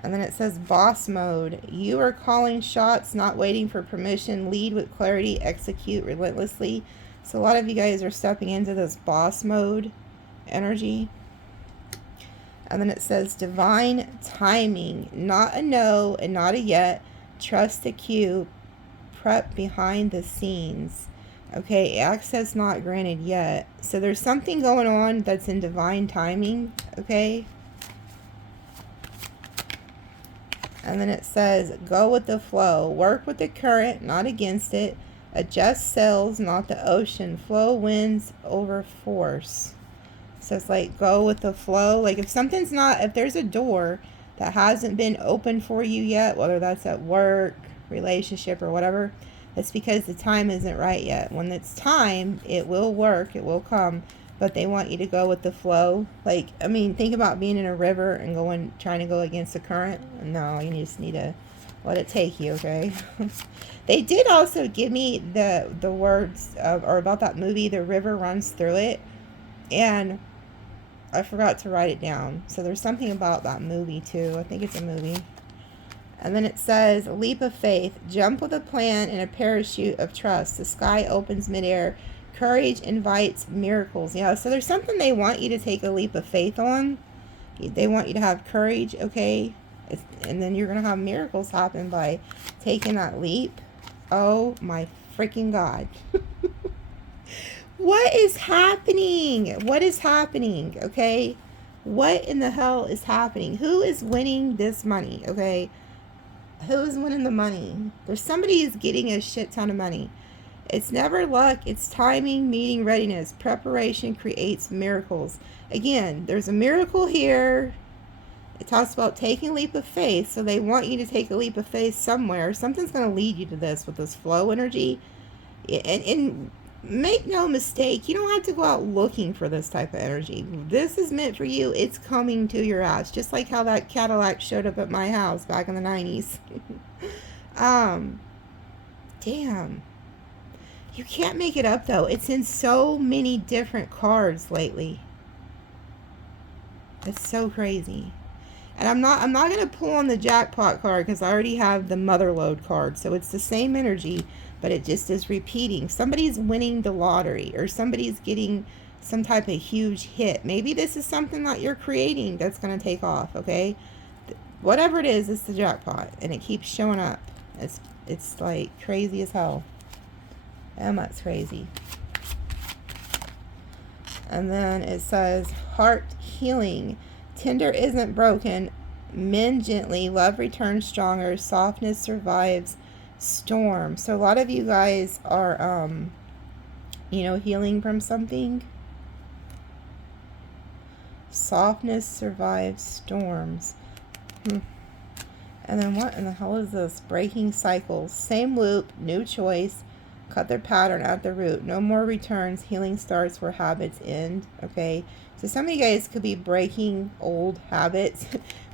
And then it says boss mode. You are calling shots, not waiting for permission. Lead with clarity, execute relentlessly. So a lot of you guys are stepping into this boss mode energy. And then it says divine timing. Not a no and not a yet. Trust the cue. Prep behind the scenes. Okay, access not granted yet. So there's something going on that's in divine timing. Okay. And then it says go with the flow. Work with the current, not against it. Adjust sails, not the ocean. Flow wins over force. So it's like go with the flow. Like if something's not, if there's a door that hasn't been open for you yet, whether that's at work, relationship, or whatever, it's because the time isn't right yet. When it's time, it will work, it will come, but they want you to go with the flow. Like, I mean, think about being in a river and trying to go against the current. No, you just need to let it take you, okay? They did also give me the words or about that movie, The River Runs Through It, and I forgot to write it down. So there's something about that movie too. I think it's a movie. And then it says, leap of faith. Jump with a plan and a parachute of trust. The sky opens midair. Courage invites miracles. Yeah, so there's something they want you to take a leap of faith on. They want you to have courage, okay? And then you're going to have miracles happen by taking that leap. Oh my freaking God. What is happening? What is happening? Okay. What in the hell is happening? Who is winning this money? Okay. Who is winning the money? There's somebody who's getting a shit ton of money. It's never luck. It's timing, meeting, readiness. Preparation creates miracles. Again, there's a miracle here. It talks about taking a leap of faith. So they want you to take a leap of faith somewhere. Something's going to lead you to this with this flow energy. And make no mistake, you don't have to go out looking for this type of energy. This is meant for you. It's coming to your ass. Just like how that Cadillac showed up at my house back in the 90s. Damn. You can't make it up though. It's in so many different cards lately. It's so crazy. And I'm not going to pull on the jackpot card because I already have the motherlode card. So it's the same energy, but it just is repeating. Somebody's winning the lottery or somebody's getting some type of huge hit. Maybe this is something that you're creating that's going to take off, okay? Whatever it is, it's the jackpot. And it keeps showing up. It's like crazy as hell. And that's crazy. And then it says heart healing. Tender isn't broken. Mend gently. Love returns stronger. Softness survives storm. So a lot of you guys are, healing from something. Softness survives storms. And then what in the hell is this? Breaking cycles. Same loop, new choice. Cut their pattern at the root. No more returns. Healing starts where habits end. Okay. So some of you guys could be breaking old habits.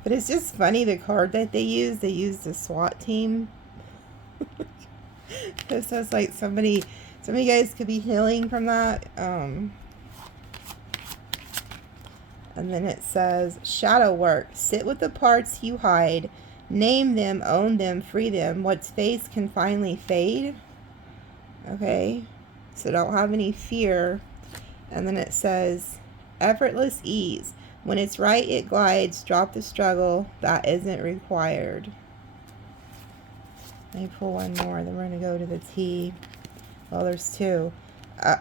But it's just funny the card that they use. They use the SWAT team. So it's like some of you guys could be healing from that. And then it says, shadow work. Sit with the parts you hide. Name them, own them, free them. What's faced can finally fade. Okay. So don't have any fear. And then it says, effortless ease. When it's right, it glides. Drop the struggle. That isn't required. Let me pull one more. Then we're going to go to the T. Well, there's two.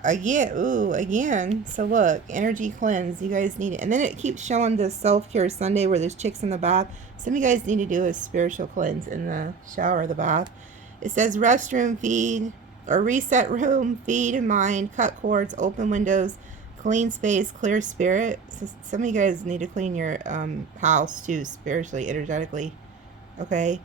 Again. So look, energy cleanse. You guys need it. And then it keeps showing the self-care Sunday where there's chicks in the bath. Some of you guys need to do a spiritual cleanse in the shower or the bath. It says restroom, feed, or reset room, feed in mind, cut cords, open windows, clean space, clear spirit. So some of you guys need to clean your house too, spiritually, energetically. Okay.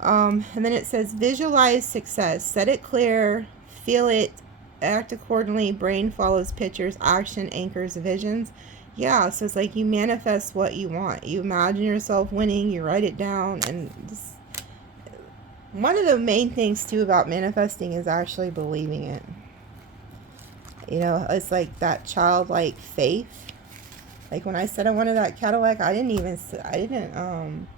And then it says visualize success. Set it clear. Feel it. Act accordingly. Brain follows pictures. Action anchors visions. Yeah, so it's like you manifest what you want. You imagine yourself winning. You write it down. And just, one of the main things too about manifesting is actually believing it. You know, it's like that childlike faith. Like when I said I wanted that Cadillac, I didn't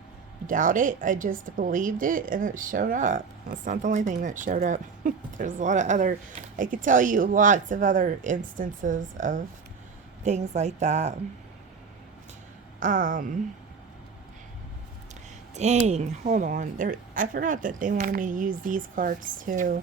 doubt it. I just believed it and it showed up. That's not the only thing that showed up. There's a lot of other, I could tell you lots of other instances of things like that. Dang, hold on. I forgot that they wanted me to use these cards too.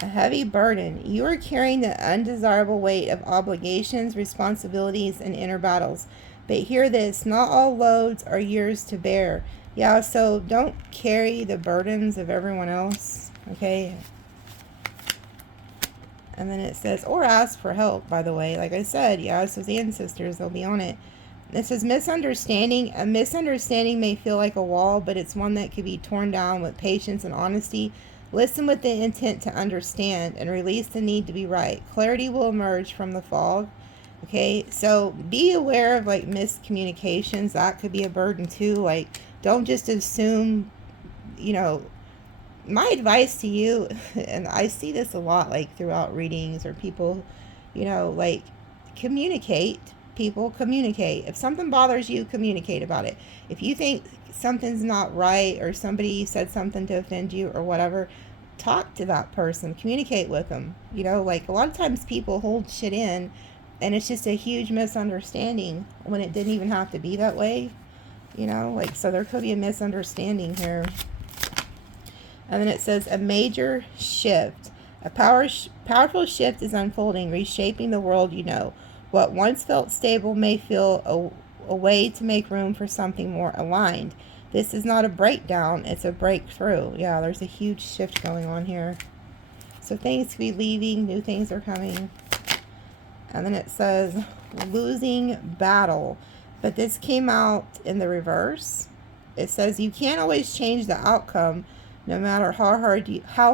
A heavy burden. You are carrying the undesirable weight of obligations, responsibilities, and inner battles. But hear this, not all loads are yours to bear. Yeah, so don't carry the burdens of everyone else, okay? And then it says, or ask for help, by the way. Like I said, yeah, it's those ancestors, they'll be on it. It says misunderstanding. A misunderstanding may feel like a wall, but it's one that could be torn down with patience and honesty. Listen with the intent to understand and release the need to be right. Clarity will emerge from the fog. Okay, so be aware of like miscommunications. That could be a burden too. Like, don't just assume, you know, my advice to you, and I see this a lot like throughout readings or people, you know, like communicate. People communicate. If something bothers you, communicate about it. If you think something's not right or somebody said something to offend you or whatever, talk to that person, communicate with them. You know, like a lot of times people hold shit in and it's just a huge misunderstanding when it didn't even have to be that way. You know, like, so there could be a misunderstanding here. And then it says a major shift. A powerful shift is unfolding, reshaping the world you know. What once felt stable may feel a way to make room for something more aligned. This is not a breakdown, it's a breakthrough. Yeah, there's a huge shift going on here. So things could be leaving, new things are coming. And then it says losing battle. But this came out in the reverse. It says you can't always change the outcome no matter how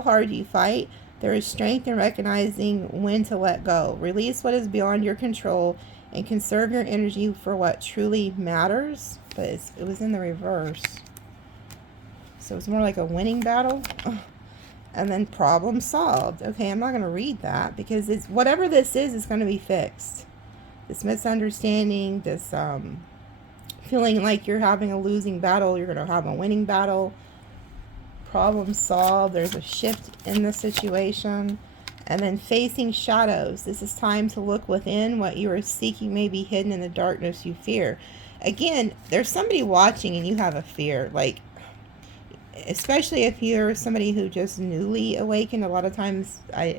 hard you fight. There is strength in recognizing when to let go. Release what is beyond your control and conserve your energy for what truly matters. But it was in the reverse. So it's more like a winning battle. And then problem solved. Okay, I'm not going to read that because it's whatever this is going to be fixed. This misunderstanding, this feeling like you're having a losing battle, you're going to have a winning battle. Problem solved. There's a shift in the situation. And then facing shadows. This is time to look within. What you are seeking may be hidden in the darkness you fear. Again, there's somebody watching and you have a fear. Like, especially if you're somebody who just newly awakened. A lot of times, I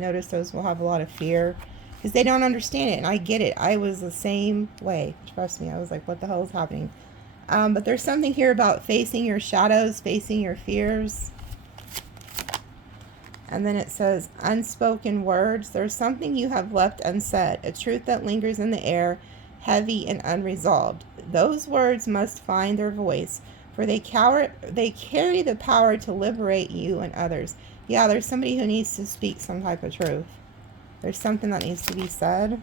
notice those will have a lot of fear because they don't understand it. And I get it. I was the same way. Trust me. I was like, what the hell is happening? But there's something here about facing your shadows, facing your fears. And then it says, unspoken words. There's something you have left unsaid, a truth that lingers in the air, heavy and unresolved. Those words must find their voice, for they carry the power to liberate you and others. Yeah, there's somebody who needs to speak some type of truth. There's something that needs to be said.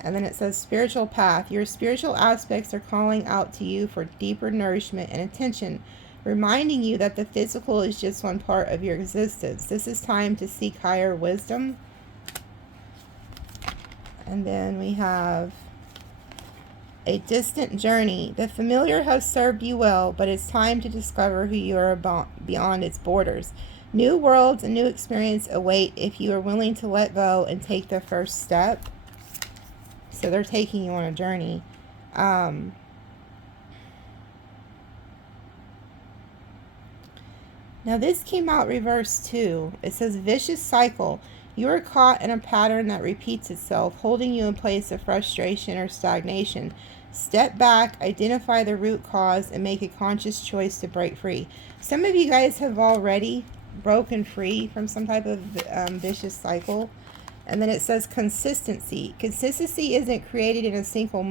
And then it says, spiritual path. Your spiritual aspects are calling out to you for deeper nourishment and attention, reminding you that the physical is just one part of your existence. This is time to seek higher wisdom. And then we have a distant journey. The familiar has served you well, but it's time to discover who you are beyond its borders. New worlds and new experience await if you are willing to let go and take the first step. So they're taking you on a journey. Now this came out reversed too. It says vicious cycle. You are caught in a pattern that repeats itself, holding you in place of frustration or stagnation. Step back, identify the root cause, and make a conscious choice to break free. Some of you guys have already broken free from some type of vicious cycle. And then it says consistency. Consistency isn't created in a single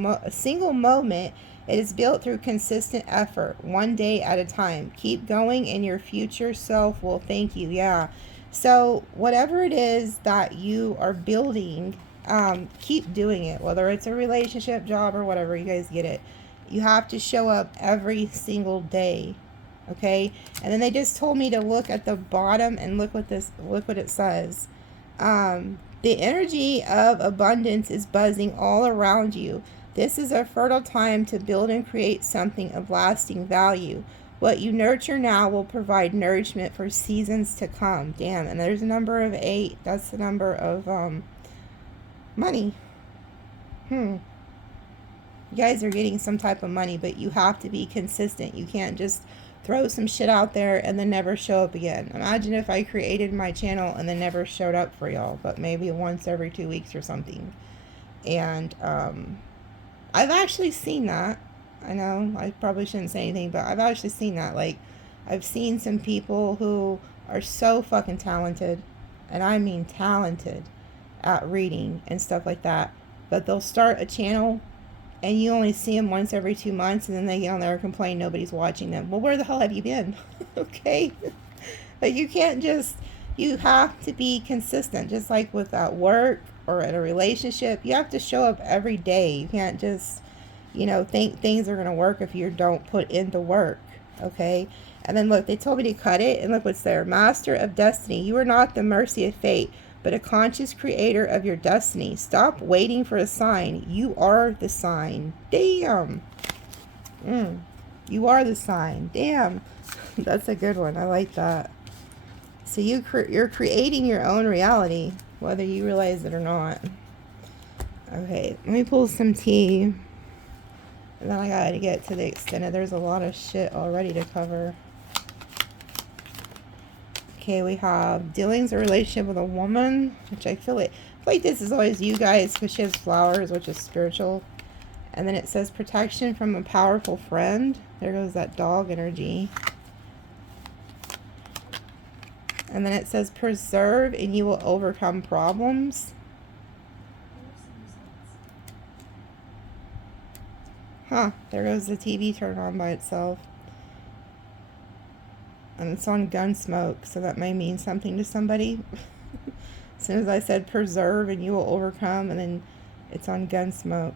moment. It is built through consistent effort, one day at a time. Keep going and your future self will thank you. Yeah. So whatever it is that you are building, keep doing it. Whether it's a relationship, job, or whatever, you guys get it. You have to show up every single day. Okay. And then they just told me to look at the bottom and look what it says. The energy of abundance is buzzing all around you. This is a fertile time to build and create something of lasting value. What you nurture now will provide nourishment for seasons to come. Damn, and there's a number of 8. That's the number of money. You guys are getting some type of money, but you have to be consistent. You can't just throw some shit out there and then never show up again. Imagine if I created my channel and then never showed up for y'all, but maybe once every 2 weeks or something. And I've actually seen that. I know I probably shouldn't say anything, but I've actually seen that. Like, I've seen some people who are so fucking talented, and I mean talented, at reading and stuff like that, but they'll start a channel and you only see them once every 2 months, and then they get on there and complain nobody's watching them. Well, where the hell have you been? Okay? But you can't just, you have to be consistent, just like with at work or at a relationship. You have to show up every day. You can't just, think things are going to work if you don't put in the work. Okay? And then look, they told me to cut it, and look what's there. Master of Destiny. You are not the mercy of fate, but a conscious creator of your destiny. Stop waiting for a sign. You are the sign. Damn. You are the sign. Damn. That's a good one. I like that. So you're creating your own reality, whether you realize it or not. Okay, let me pull some tea. And then I gotta get to the extent. There's a lot of shit already to cover. Okay, we have dealings or relationship with a woman, which I feel like this is always you guys, because she has flowers, which is spiritual. And then it says protection from a powerful friend. There goes that dog energy. And then it says preserve and you will overcome problems. Huh, there goes the TV turned on by itself. And it's on Gunsmoke, so that may mean something to somebody. As soon as I said preserve and you will overcome, and then it's on Gunsmoke.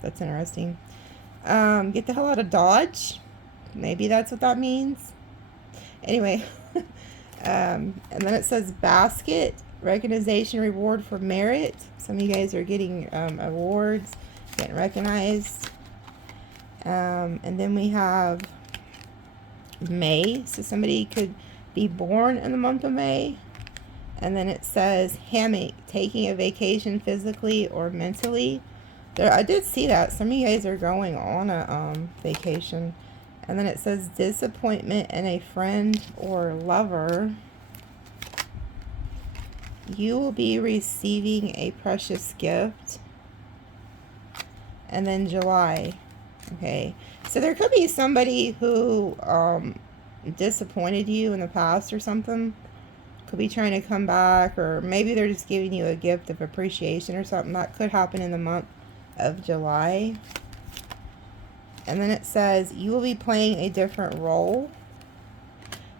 That's interesting. Get the hell out of Dodge. Maybe that's what that means. Anyway. And then it says basket, recognition, reward for merit. Some of you guys are getting awards, getting recognized. And then we have May, so somebody could be born in the month of May. And then it says hammock, taking a vacation physically or mentally. There, I did see that some of you guys are going on a vacation. And then it says disappointment in a friend or lover. You will be receiving a precious gift. And then July. Okay, so there could be somebody who disappointed you in the past or something, Could be trying to come back, or maybe they're just giving you a gift of appreciation or something. That could happen in the month of July. And then it says, you will be playing a different role.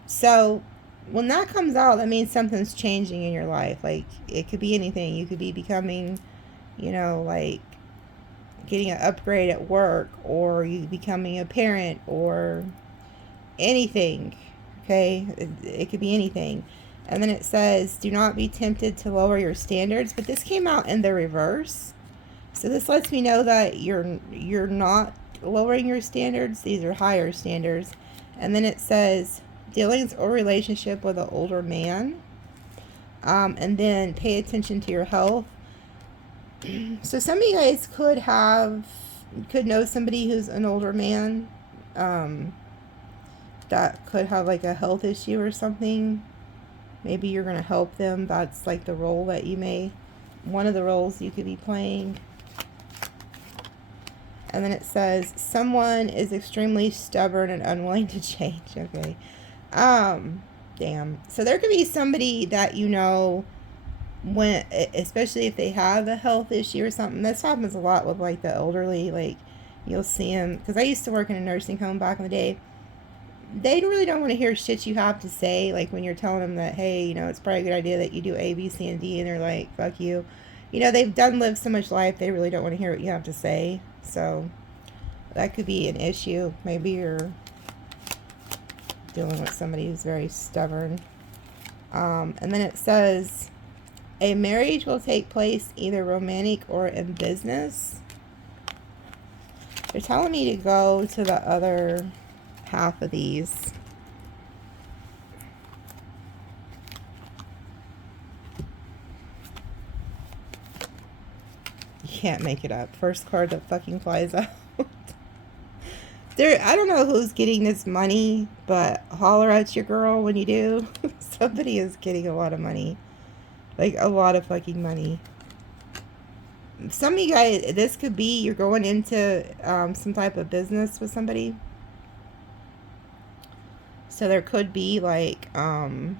So when that comes out, that means something's changing in your life. Like, it could be anything. You could be becoming, you know, like getting an upgrade at work, or you becoming a parent, or anything. Okay, it could be anything. And then it says, do not be tempted to lower your standards. But this came out in the reverse. So this lets me know that you're not lowering your standards. These are higher standards. And then it says, dealings or relationship with an older man. And then pay attention to your health. So some of you guys could know somebody who's an older man. That could have like a health issue or something. Maybe you're going to help them. That's like the role that one of the roles you could be playing. And then it says, someone is extremely stubborn and unwilling to change. Okay. Damn. So there could be somebody that, you know, when, especially if they have a health issue or something. This happens a lot with like the elderly. Like, you'll see them, because I used to work in a nursing home back in the day. They really don't want to hear shit you have to say. Like when you're telling them that, hey, you know, it's probably a good idea that you do A, B, C, and D, and they're like, fuck you. You know, they've lived so much life, they really don't want to hear what you have to say. So that could be an issue. Maybe you're dealing with somebody who's very stubborn. And then it says, a marriage will take place either romantic or in business. They're telling me to go to the other half of these. You can't make it up. First card that fucking flies out. I don't know who's getting this money, but holler at your girl when you do. Somebody is getting a lot of money. Like a lot of fucking money. Some of you guys, this could be you're going into some type of business with somebody. So there could be like, you're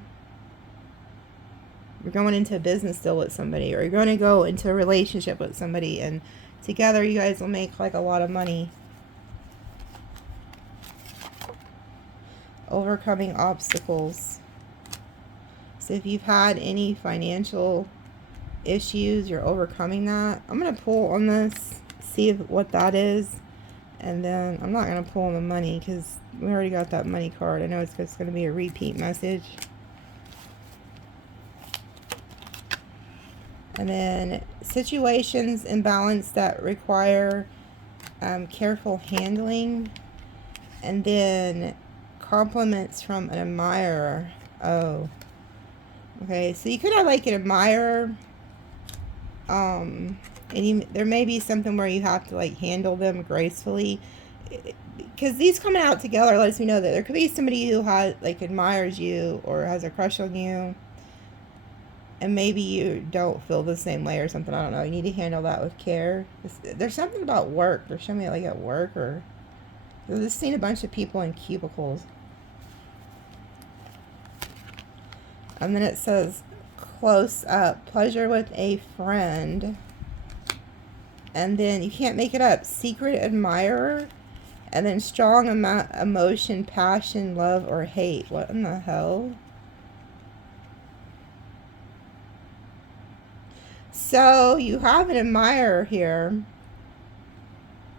going into a business deal with somebody, or you're going to go into a relationship with somebody, and together you guys will make like a lot of money. Overcoming obstacles. So if you've had any financial issues, you're overcoming that. I'm going to pull on this, see what that is. And then I'm not going to pull on the money because we already got that money card. I know it's going to be a repeat message. And then situations in balance that require careful handling. And then compliments from an admirer. Oh. Okay, so you could have like an admirer. And there may be something where you have to like handle them gracefully, because these coming out together lets me know that there could be somebody who admires you or has a crush on you, and maybe you don't feel the same way or something. I don't know. You need to handle that with care. There's something about work. They're showing me like at work, or I've just seen a bunch of people in cubicles. And then it says, close up, pleasure with a friend. And then you can't make it up, secret admirer. And then strong emotion, passion, love, or hate. What in the hell? So you have an admirer here.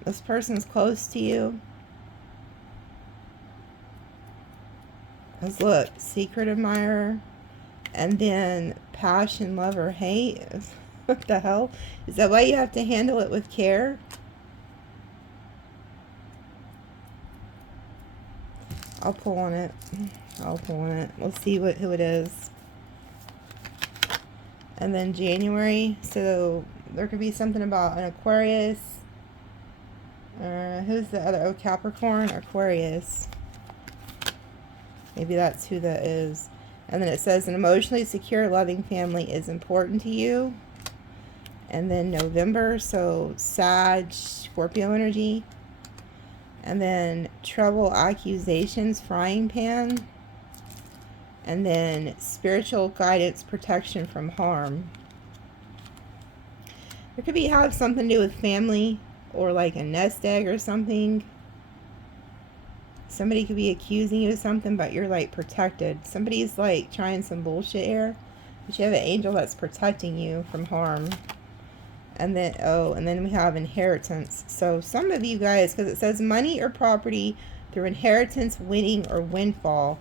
This person's close to you. Because look, secret admirer. And then passion, love, or hate. What the hell? Is that why you have to handle it with care? I'll pull on it. I'll pull on it. We'll see who it is. And then January. So there could be something about an Aquarius. Who's the other? Oh, Capricorn, Aquarius. Maybe that's who that is. And then it says an emotionally secure, loving family is important to you. And then November, so Sag, Scorpio energy. And then trouble, accusations, frying pan. And then spiritual guidance, protection from harm. It could be have something to do with family or like a nest egg or something. Somebody could be accusing you of something, but you're like protected. Somebody's like trying some bullshit here, but you have an angel that's protecting you from harm. And then, oh, and then we have inheritance. So some of you guys, because it says money or property through inheritance, winning, or windfall.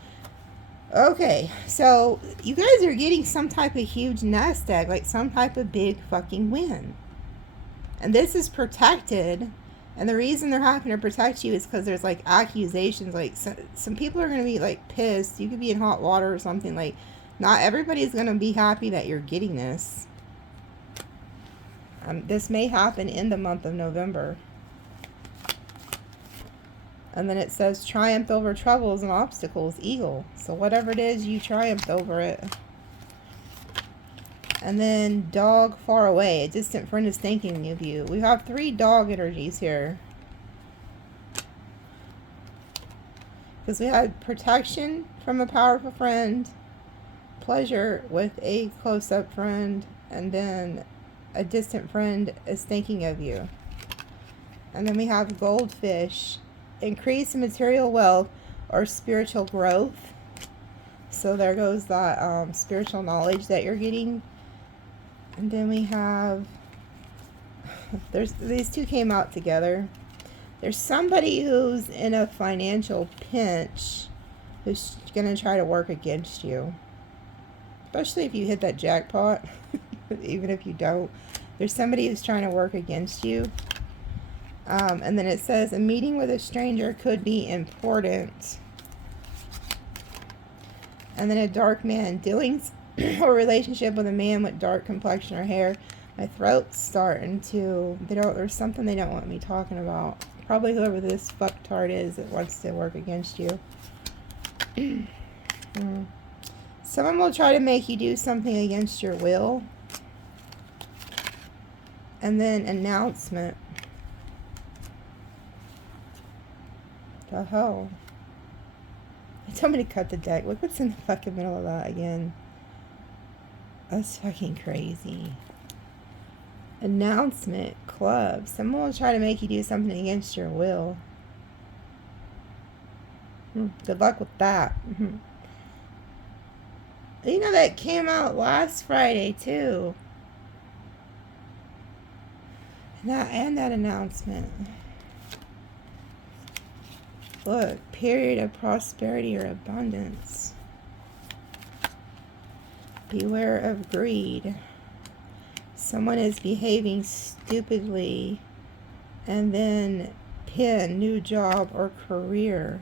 Okay, so you guys are getting some type of huge nest egg, like some type of big fucking win. And this is protected. And the reason they're having to protect you is because there's like accusations. Like some people are going to be like pissed. You could be in hot water or something. Like not everybody's going to be happy that you're getting this. This may happen in the month of November. And then it says triumph over troubles and obstacles, eagle. So whatever it is, you triumphed over it. And then dog far away. A distant friend is thinking of you. We have 3 dog energies here. Because we had protection from a powerful friend, pleasure with a close-up friend, and then a distant friend is thinking of you. And then we have goldfish, increase in material wealth or spiritual growth. So there goes that spiritual knowledge that you're getting. And then we have, these two came out together. There's somebody who's in a financial pinch who's going to try to work against you. Especially if you hit that jackpot. Even if you don't. There's somebody who's trying to work against you. And then it says, a meeting with a stranger could be important. And then a dark man, dealings or relationship with a man with dark complexion or hair. My throat's starting to, there's something they don't want me talking about. Probably whoever this fucktard is that wants to work against you. Someone will try to make you do something against your will. And then announcement. The hell? They told me to cut the deck. Look what's in the fucking middle of that again. That's fucking crazy. Announcement. Club. Someone will try to make you do something against your will. Good luck with that. You know that came out last Friday too. And that announcement. Look, period of prosperity or abundance. Beware of greed. Someone is behaving stupidly. And then pin, new job or career.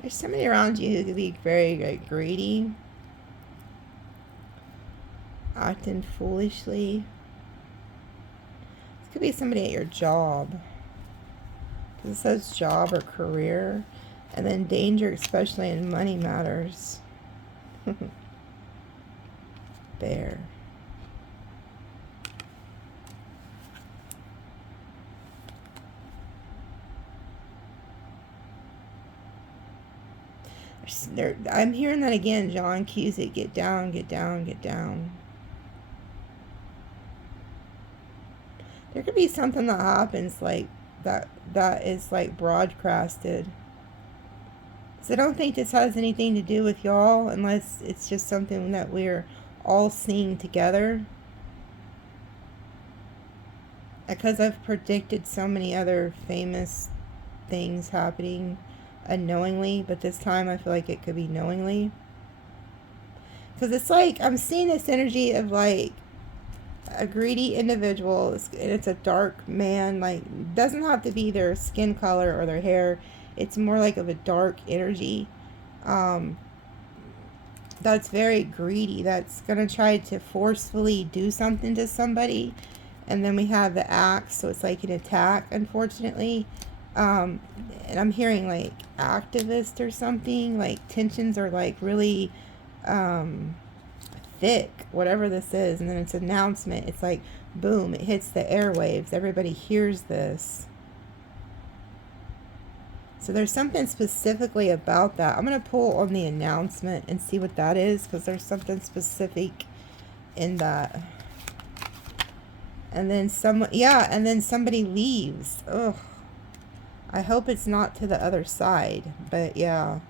There's somebody around you who could be very greedy. Acting foolishly. This could be somebody at your job. It says job or career. And then danger, especially in money matters. Bear. I'm hearing that again, John Cusick. Get down, get down, get down. There could be something that happens like that is like broadcasted. So I don't think this has anything to do with y'all unless it's just something that we're all seeing together. Because I've predicted so many other famous things happening unknowingly, but this time I feel like it could be knowingly. Because it's like I'm seeing this energy of like a greedy individual, and it's a dark man. Like, doesn't have to be their skin color or their hair. It's more like of a dark energy that's very greedy, that's gonna try to forcefully do something to somebody. And then we have the axe, so it's like an attack, unfortunately. And I'm hearing like activist or something, like tensions are like really thick, whatever this is. And then it's announcement, it's like boom, it hits the airwaves, everybody hears this. So there's something specifically about that. I'm going to pull on the announcement and see what that is, because there's something specific in that. And then and then somebody leaves. Ugh. I hope it's not to the other side, but yeah.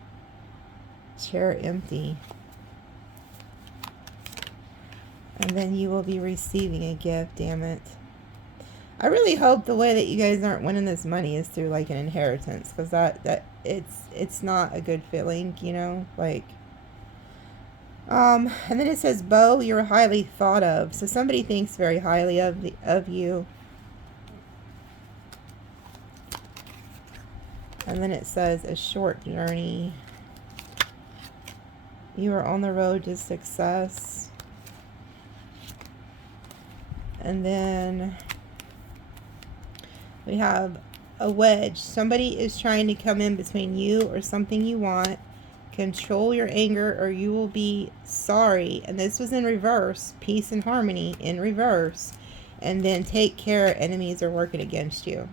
Chair empty. And then you will be receiving a gift, damn it. I really hope the way that you guys aren't winning this money is through like an inheritance, because that it's not a good feeling, you know, like and then it says, Bo, you're highly thought of. So somebody thinks very highly of you. And then it says, a short journey. You are on the road to success. And then we have a wedge. Somebody is trying to come in between you or something you want. Control your anger or you will be sorry. And this was in reverse. Peace and harmony in reverse. And then take care, enemies are working against you.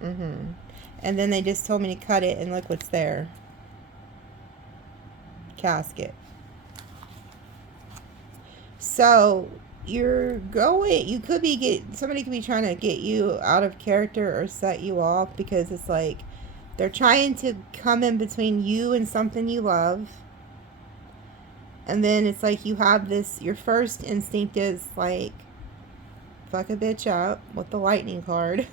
And then they just told me to cut it, and look what's there. Casket. So you could be somebody could be trying to get you out of character or set you off, because it's like they're trying to come in between you and something you love. And then it's like you have this, your first instinct is like, fuck a bitch up with the lightning card.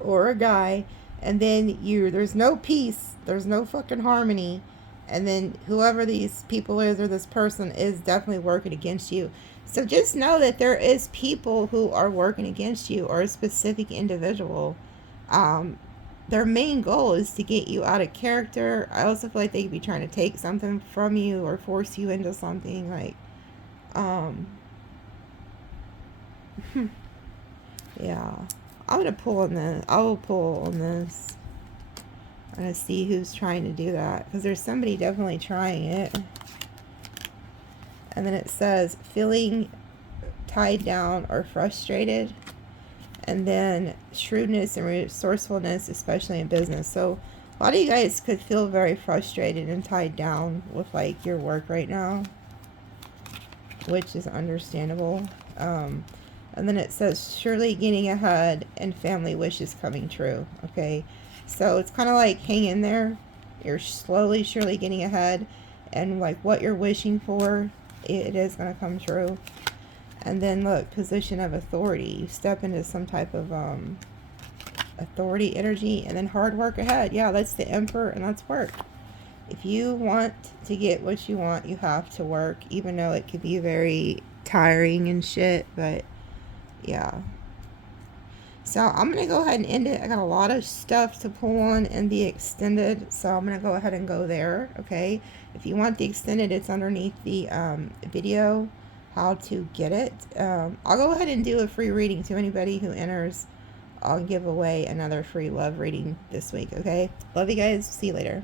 Or a guy. And then there's no peace, there's no fucking harmony. And then whoever these people is, or this person is, definitely working against you. So just know that there is people who are working against you, or a specific individual. Their main goal is to get you out of character. I also feel like they could be trying to take something from you or force you into something. Like, yeah. I'm going to pull on this. I will pull on this. I'm going to see who's trying to do that, because there's somebody definitely trying it. And then it says, feeling tied down or frustrated. And then shrewdness and resourcefulness, especially in business. So a lot of you guys could feel very frustrated and tied down with like your work right now, which is understandable. And then it says, surely getting ahead and family wishes coming true. Okay, so it's kind of like hang in there. You're slowly, surely getting ahead, and like what you're wishing for, it is going to come true. And then look, position of authority. You step into some type of authority energy, and then hard work ahead. Yeah, that's the Emperor, and that's work. If you want to get what you want, you have to work, even though it could be very tiring and shit, but yeah. So I'm going to go ahead and end it. I got a lot of stuff to pull on in the extended, so I'm going to go ahead and go there, okay? If you want the extended, it's underneath the video, how to get it. I'll go ahead and do a free reading to anybody who enters. I'll give away another free love reading this week, okay? Love you guys. See you later.